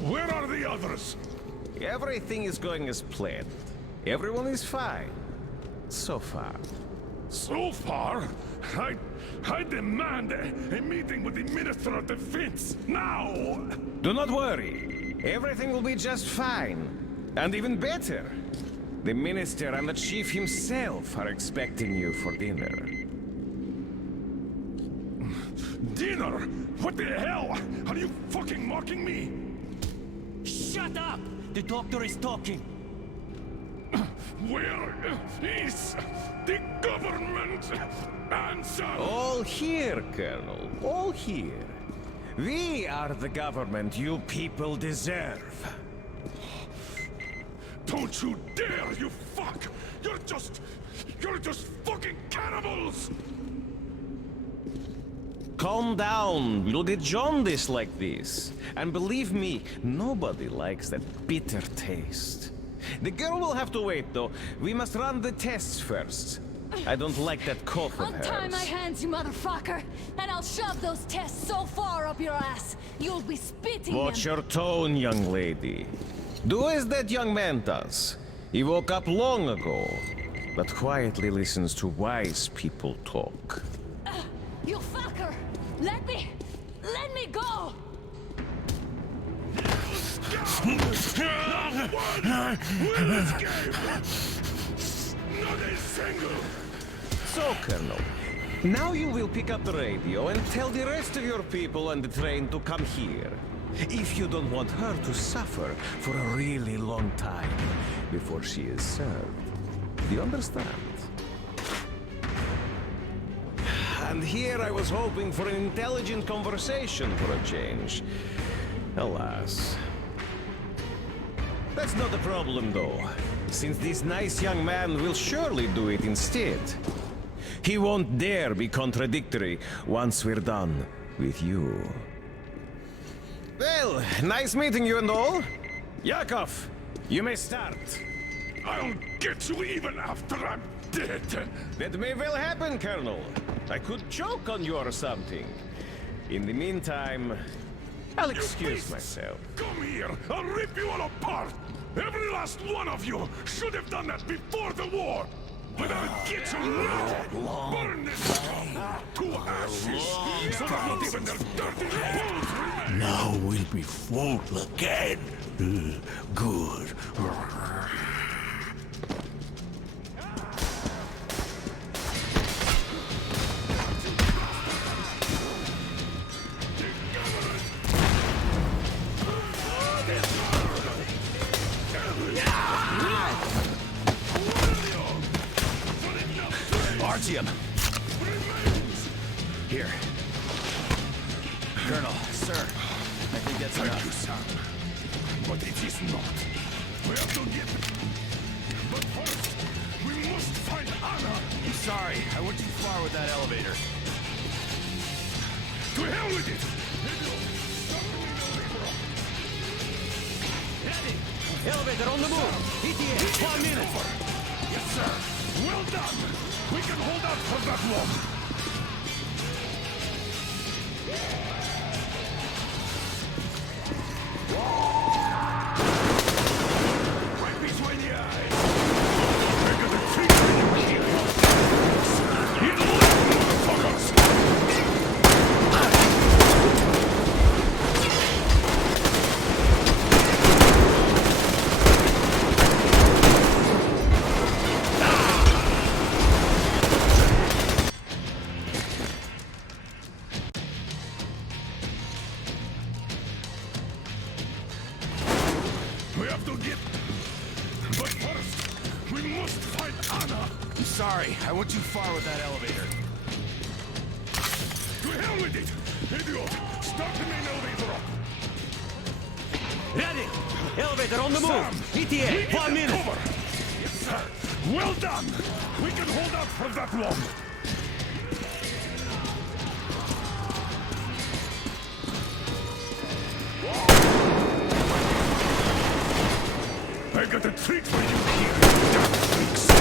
Where are the others? Everything is going as planned. Everyone is fine. So far. So far? I demand a meeting with the Minister of Defense, now! Do not worry. Everything will be just fine. And even better. The Minister and the Chief himself are expecting you for dinner. Dinner? What the hell? Are you fucking mocking me? Shut up! The doctor is talking. Where is the government? Answer! All here, Colonel. All here. We are the government you people deserve. Don't you dare, you fuck! You're just fucking cannibals! Calm down. We'll get jaundice like this. And believe me, nobody likes that bitter taste. The girl will have to wait, though. We must run the tests first. I don't like that cough of hers. Untie my hands, you motherfucker, and I'll shove those tests so far up your ass, you'll be spitting Watch them. your tone, young lady. Do as that young man does. He woke up long ago, but quietly listens to wise people talk. You fucker! Let me go! So, Colonel, now you will pick up the radio and tell the rest of your people on the train to come here. If you don't want her to suffer for a really long time before she is served. Do you understand? And here I was hoping for an intelligent conversation for a change. Alas. That's not a problem, though, since this nice young man will surely do it instead. He won't dare be contradictory once we're done with you. Well, nice meeting you and all. Yakov, you may start. I'll get you even after I'm dead. That may well happen, Colonel. I could choke on you or something. In the meantime, I'll excuse myself. Come here, I'll rip you all apart. Every last one of you should have done that before the war. But I'll get you now. Burn this to ashes, so that not even their dirty bones remain. Now we'll be full again. Good. Artyom! Here. Colonel, sir, I think that's Thank enough. you, son. But it is not. We have to get... But first, we must find Anna. I'm sorry, I went too far with that elevator. To hell with it! Elevator on the move! ETA, 1 minute! Yes, sir. Well done. We can hold out for that long. Right between the eyes. I got a trigger in your ear. far with that elevator. To hell with it! Idiot! Start the main elevator up! Ready! Elevator on the move! Sam, we ETA, need 1 minute! cover! Yes, sir! Well done! We can hold out for that long! I got a treat for you here, damn freaks!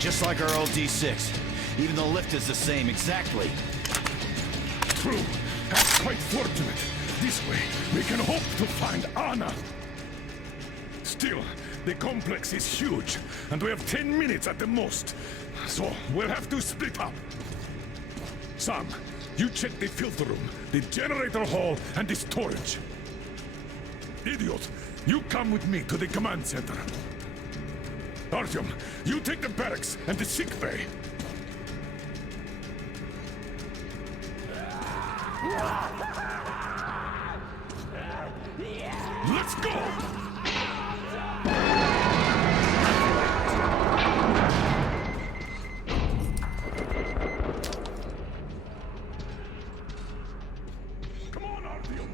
Just like our old D6. Even the lift is the same, exactly. True. That's quite fortunate. This way, we can hope to find Anna. Still, the complex is huge, and we have 10 minutes at the most. So, we'll have to split up. Sam, you check the filter room, the generator hall, and the storage. Idiot, you come with me to the command center. Artyom, you take the barracks and the sick bay. Let's go! Come on, Artyom!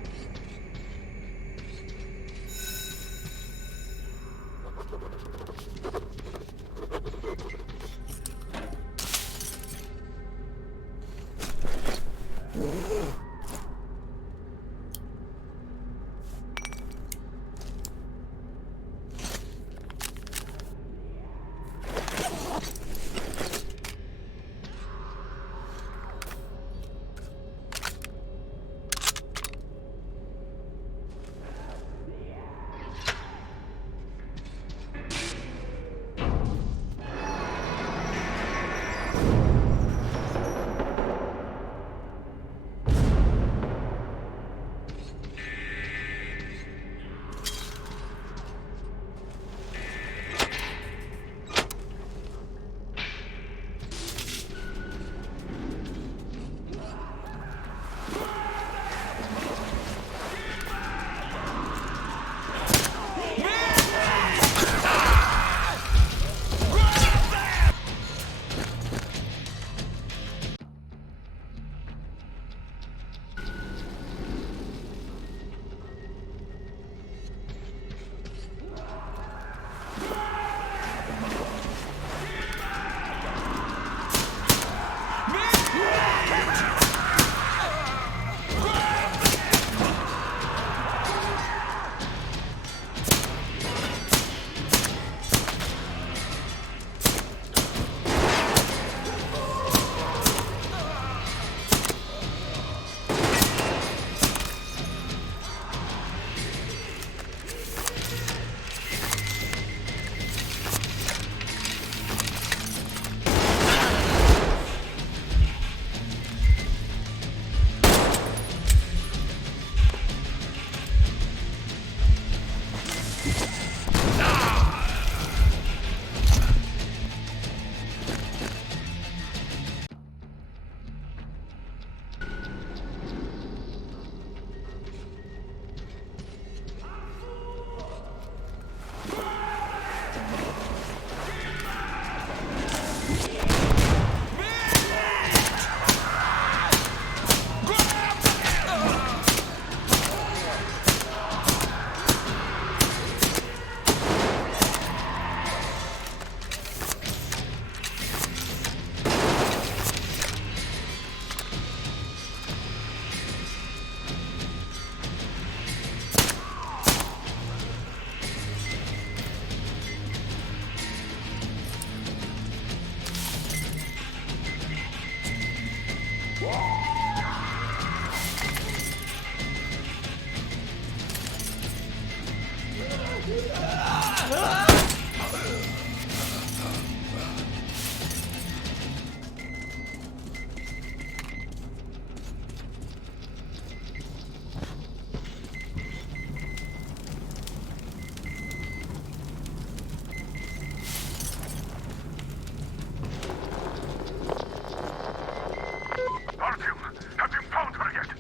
Artyom, have you found her yet?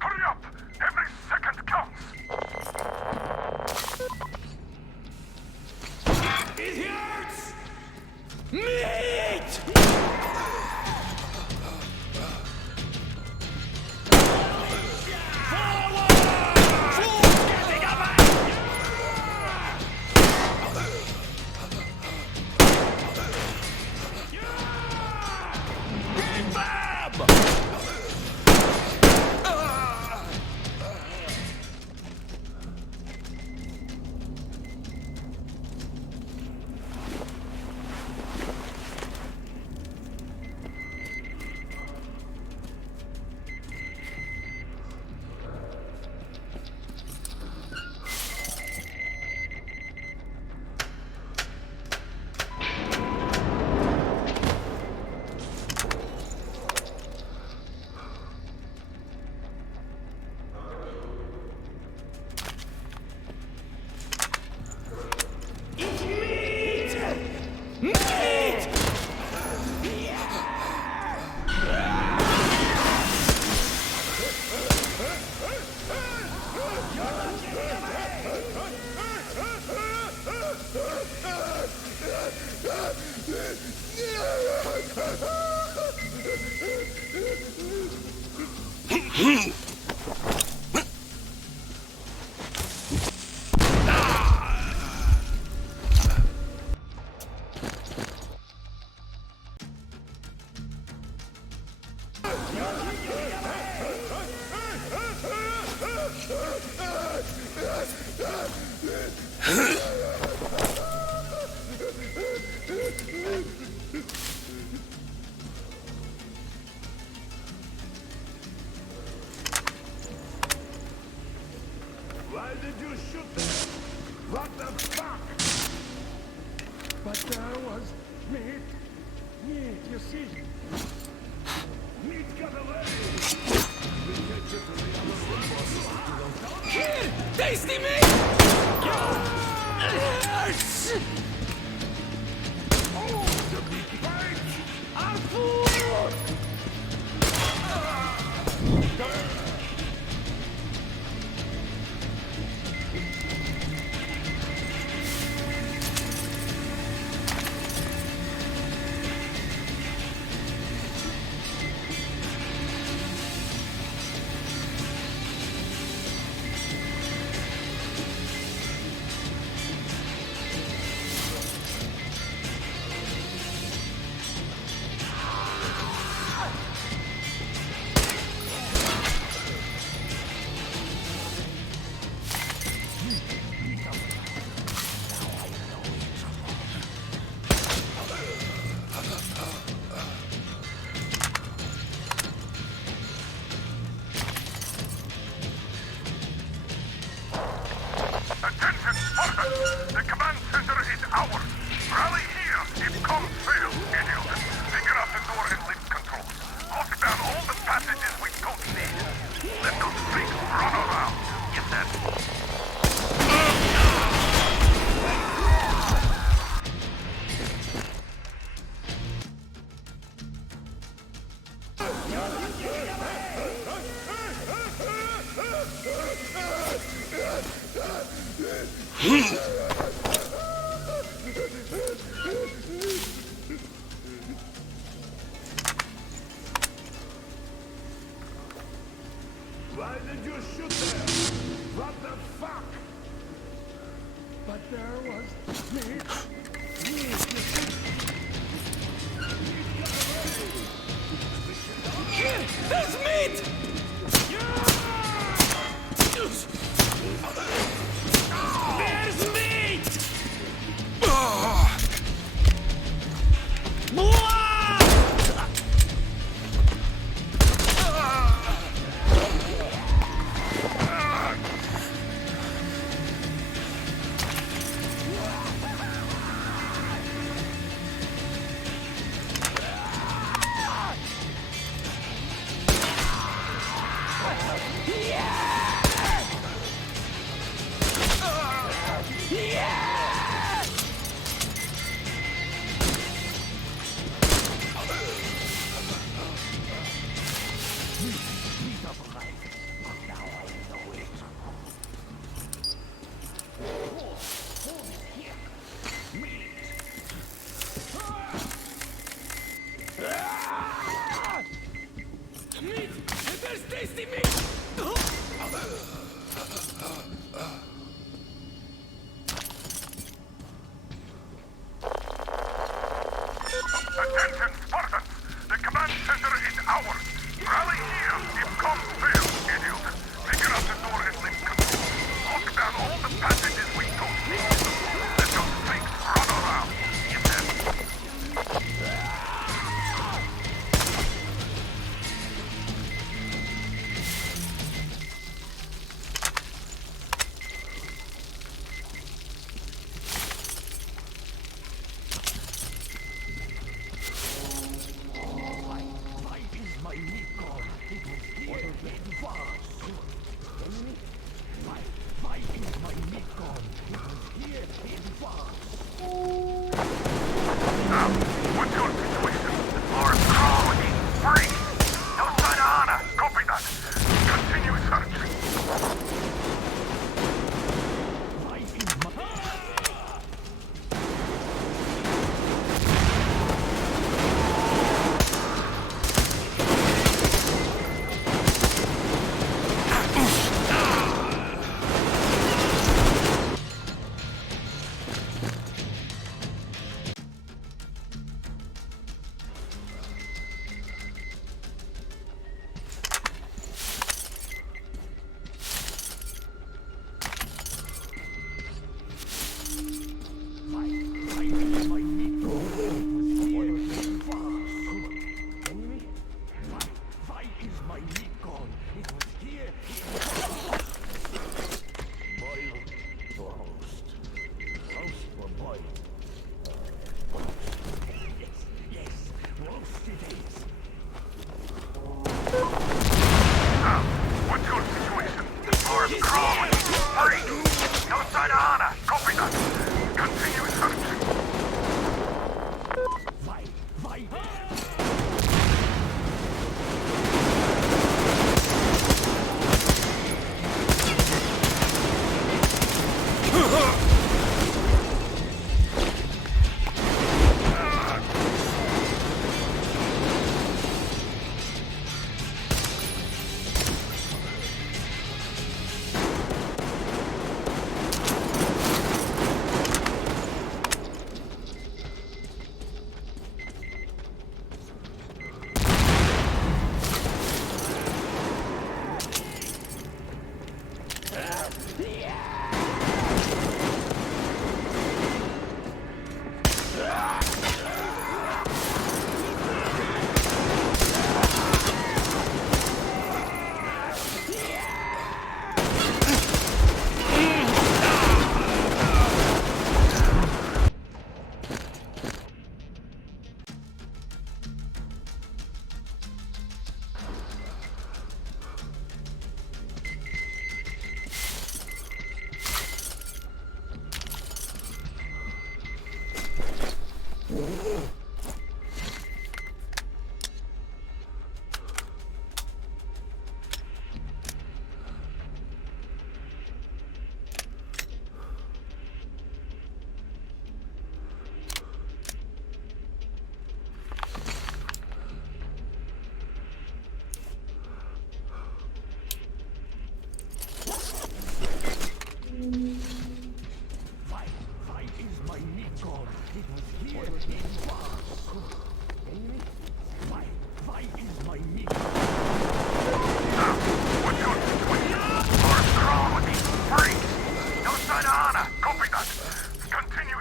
Hurry up! Every second counts! It hurts! Meat! Why did you shoot them? What the fuck? But there was meat. Meat, you see. Meat got away! We can get to the other room. Here! Tasty meat! Oh, the big bite! Our food! Attention, Spartans! The command center is ours! Rally here if comms fail, idiots! Figure out the door and lift controls. Lock down all the passages we don't need. Let those freaks run around. Get that? Why did you shoot them? What the fuck? But there was meat. Meat, you see. Here! There's meat! There's meat! Continue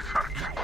searching.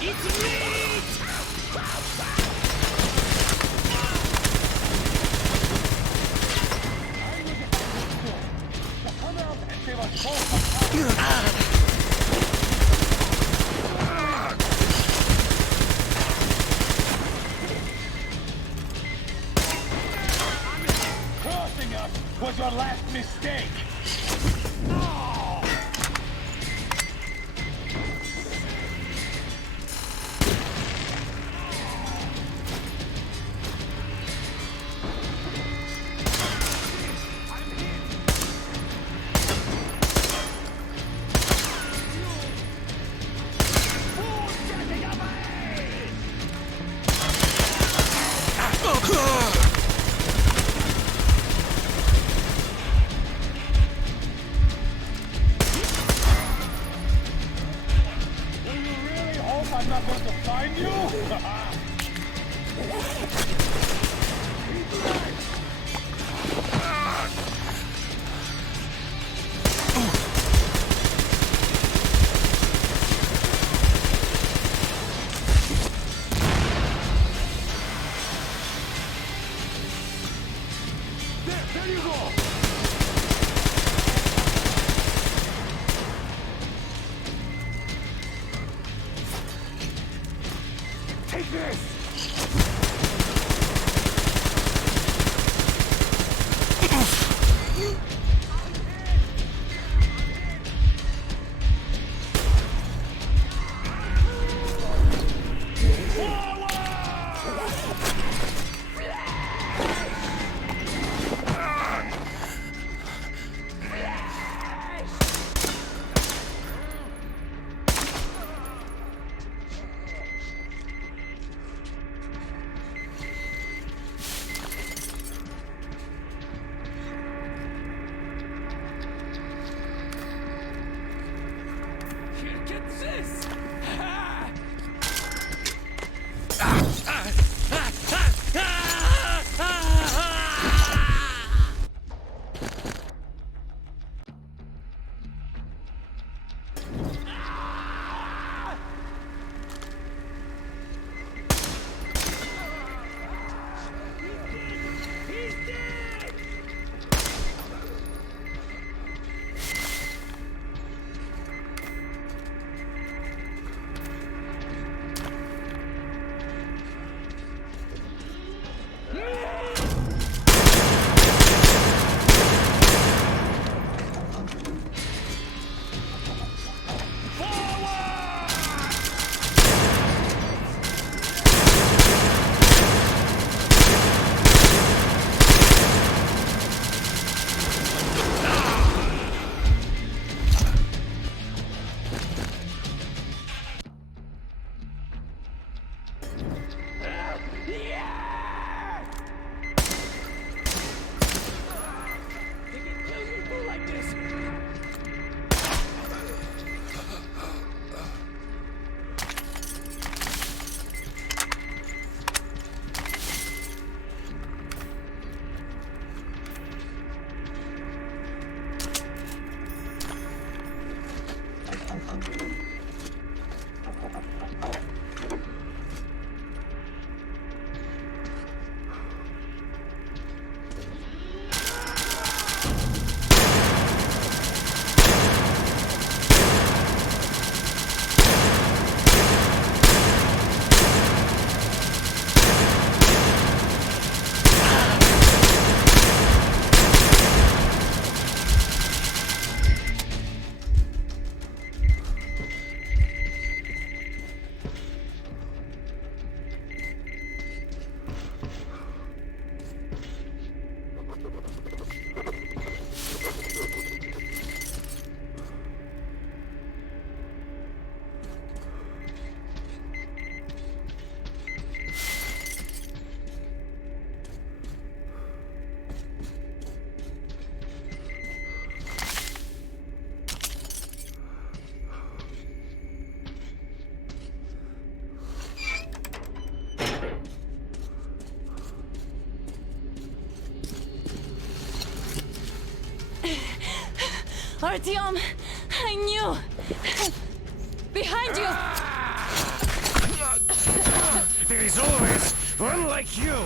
It's me! Crossing us was your last mistake. I'm not going to find you? There you go! Take this! Get this! Artyom, I knew! Behind you! As always, unlike you,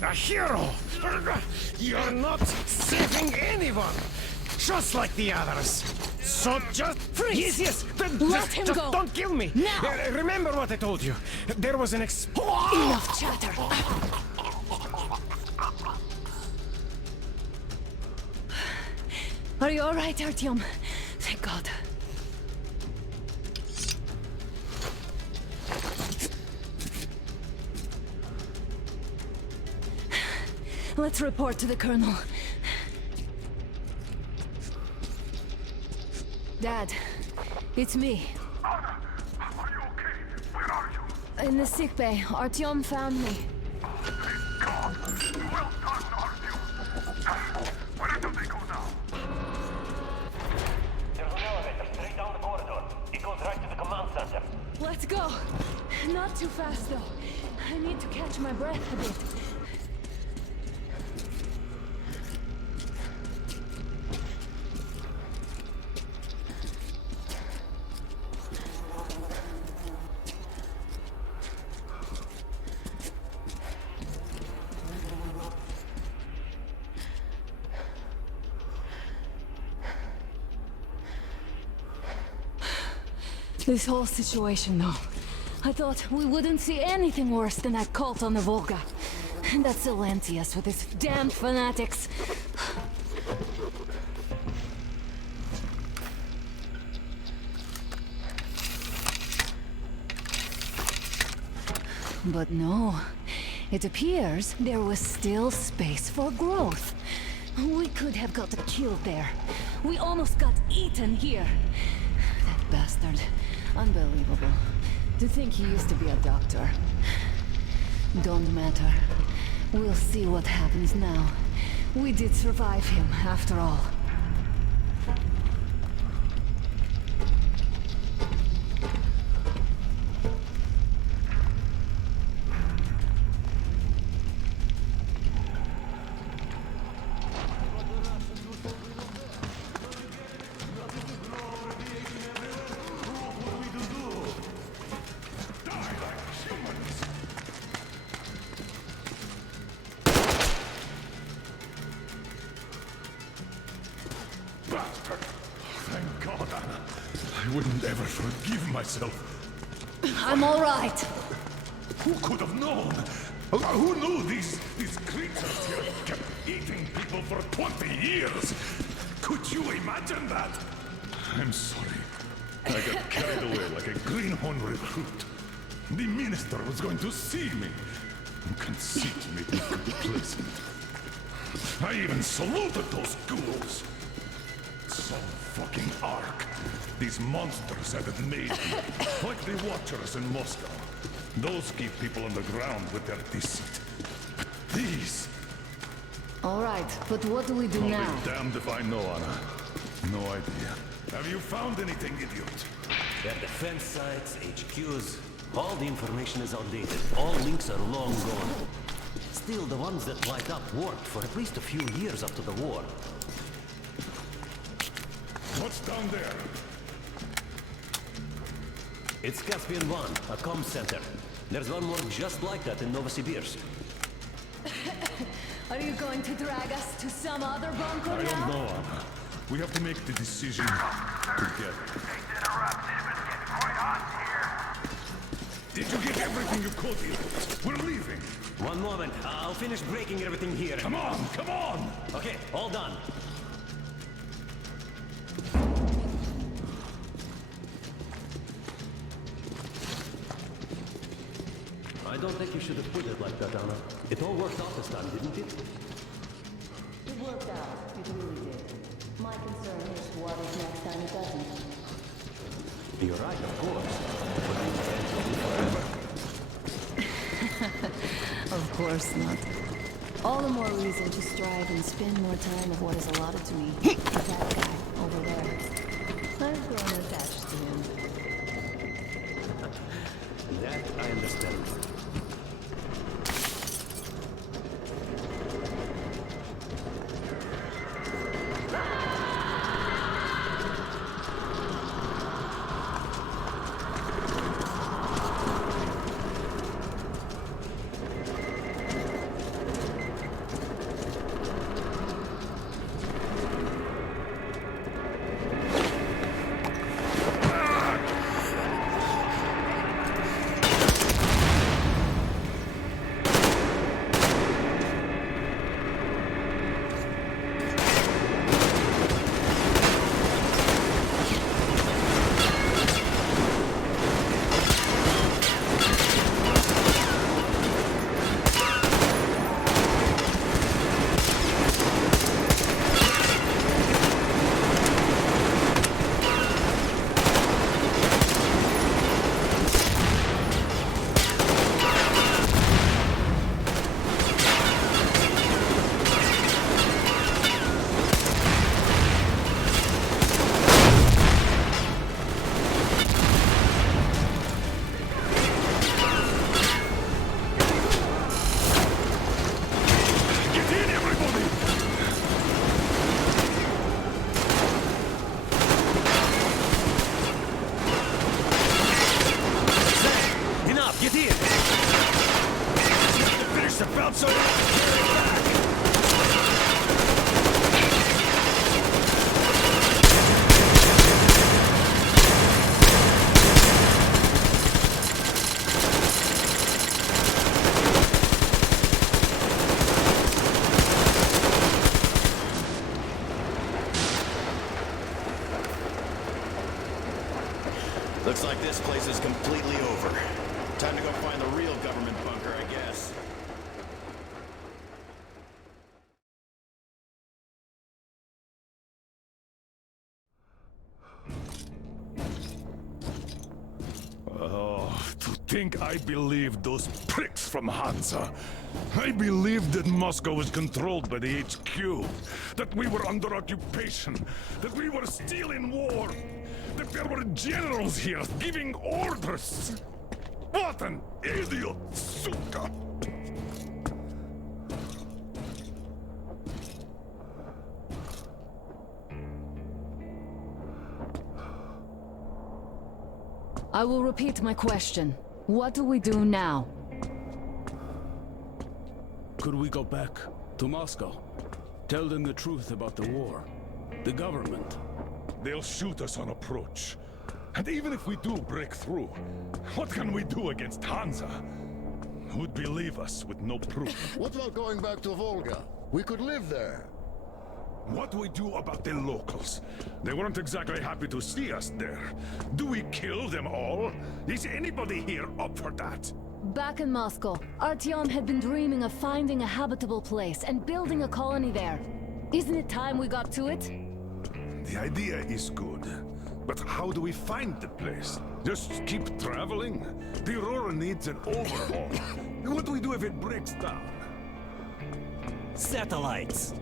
a hero. You're not saving anyone, just like the others. So just Freeze! Yes. Let him just go. don't kill me. Now. Remember what I told you. There was an Enough chatter. Are you all right, Artyom? Thank God. Let's report to the Colonel. Dad, it's me. Anna, are you okay? Where are you? In the sickbay, Artyom found me. Thank God. Well done, Artyom. Where do they go now? There's an elevator straight down the corridor. It goes right to the command center. Let's go. Not too fast, though. I need to catch my breath a bit. This whole situation, though. I thought we wouldn't see anything worse than that cult on the Volga. And that Silencius with his damn fanatics. But no. It appears there was still space for growth. We could have gotten killed there. We almost got eaten here. That bastard. Unbelievable. To think he used to be a doctor. Don't matter. We'll see what happens now. We did survive him, after all. Bastard! Thank God, Anna. I wouldn't ever forgive myself. I'm all right. Who could have known? Who knew these creatures here kept eating people for 20 years? Could you imagine that? I'm sorry. I got carried away like a greenhorn recruit. The minister was going to see me. Conceit made me complacent. I even saluted those ghouls. Some fucking arc. These monsters had it made me. Like the Watchers in Moscow. Those keep people on the ground with their deceit. But these... All right, but what do we do now? I'll be damned if I know, Anna. No idea. Have you found anything, idiot? Their defense sites, HQs, all the information is outdated. All links are long gone. Still, the ones that light up worked for at least a few years after the war. What's down there? It's Caspian 1, a comm center. There's one more just like that in Novosibirsk. Are you going to drag us to some other bunker I now? don't know, Anna. We have to make the decision together. Did you get everything you could here? We're leaving. One moment, I'll finish breaking everything here. Come on, come on! Okay, all done. I don't think you should have put it like that, Anna. It all worked out this time, didn't it? It worked out. It really did. My concern is what if next time it doesn't? You're right, of course. Of course not. All the more reason to strive and spend more time of what is allotted to me. That guy over there. I've grown attached to him. That I understand. Get in! Finish the belt so you don't carry it back! Looks like this place is completely over. Time to go find the real government bunker, I guess. Oh, to think I believed those pricks from Hansa. I believed that Moscow was controlled by the HQ, that we were under occupation, that we were still in war, that there were generals here giving orders. What an idiot, suka! I will repeat my question. What do we do now? Could we go back to Moscow? Tell them the truth about the war. The government. They'll shoot us on approach. And even if we do break through, what can we do against Hansa? Who'd believe us with no proof? What about going back to Volga? We could live there. What do we do about the locals? They weren't exactly happy to see us there. Do we kill them all? Is anybody here up for that? Back in Moscow, Artyom had been dreaming of finding a habitable place and building a colony there. Isn't it time we got to it? The idea is good. But how do we find the place? Just keep traveling? The Aurora needs an overhaul. What do we do if it breaks down? Satellites!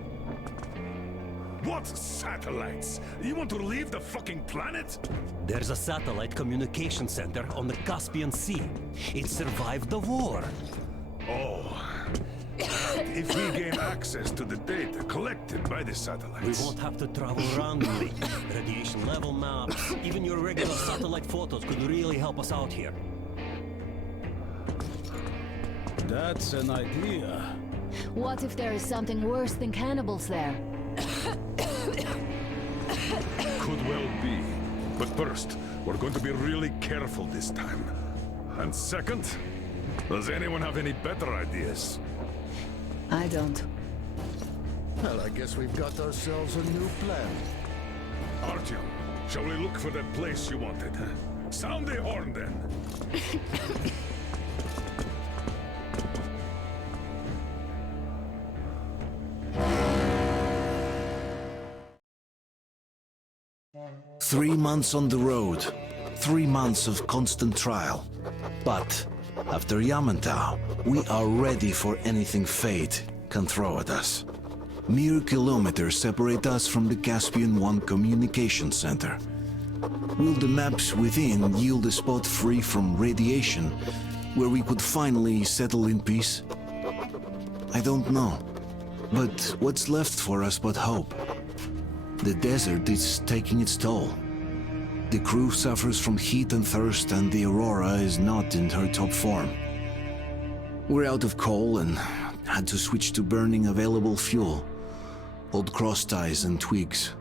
What satellites? You want to leave the fucking planet? There's a satellite communication center on the Caspian Sea. It survived the war. Oh. If we gain access to the data collected by the satellites... We won't have to travel around the lake. Radiation level maps, even your regular satellite photos could really help us out here. That's an idea. What if there is something worse than cannibals there? Could well be. But first, we're going to be really careful this time. And second, does anyone have any better ideas? I don't. Well, I guess we've got ourselves a new plan. Artyom, shall we look for that place you wanted? Sound the horn, then. 3 months on the road, 3 months of constant trial. But after Yamantau, we are ready for anything fate can throw at us. Mere kilometers separate us from the Caspian 1 communication center. Will the maps within yield a spot free from radiation, where we could finally settle in peace? I don't know. But what's left for us but hope? The desert is taking its toll. The crew suffers from heat and thirst, and the Aurora is not in her top form. We're out of coal and had to switch to burning available fuel. Old cross ties and twigs.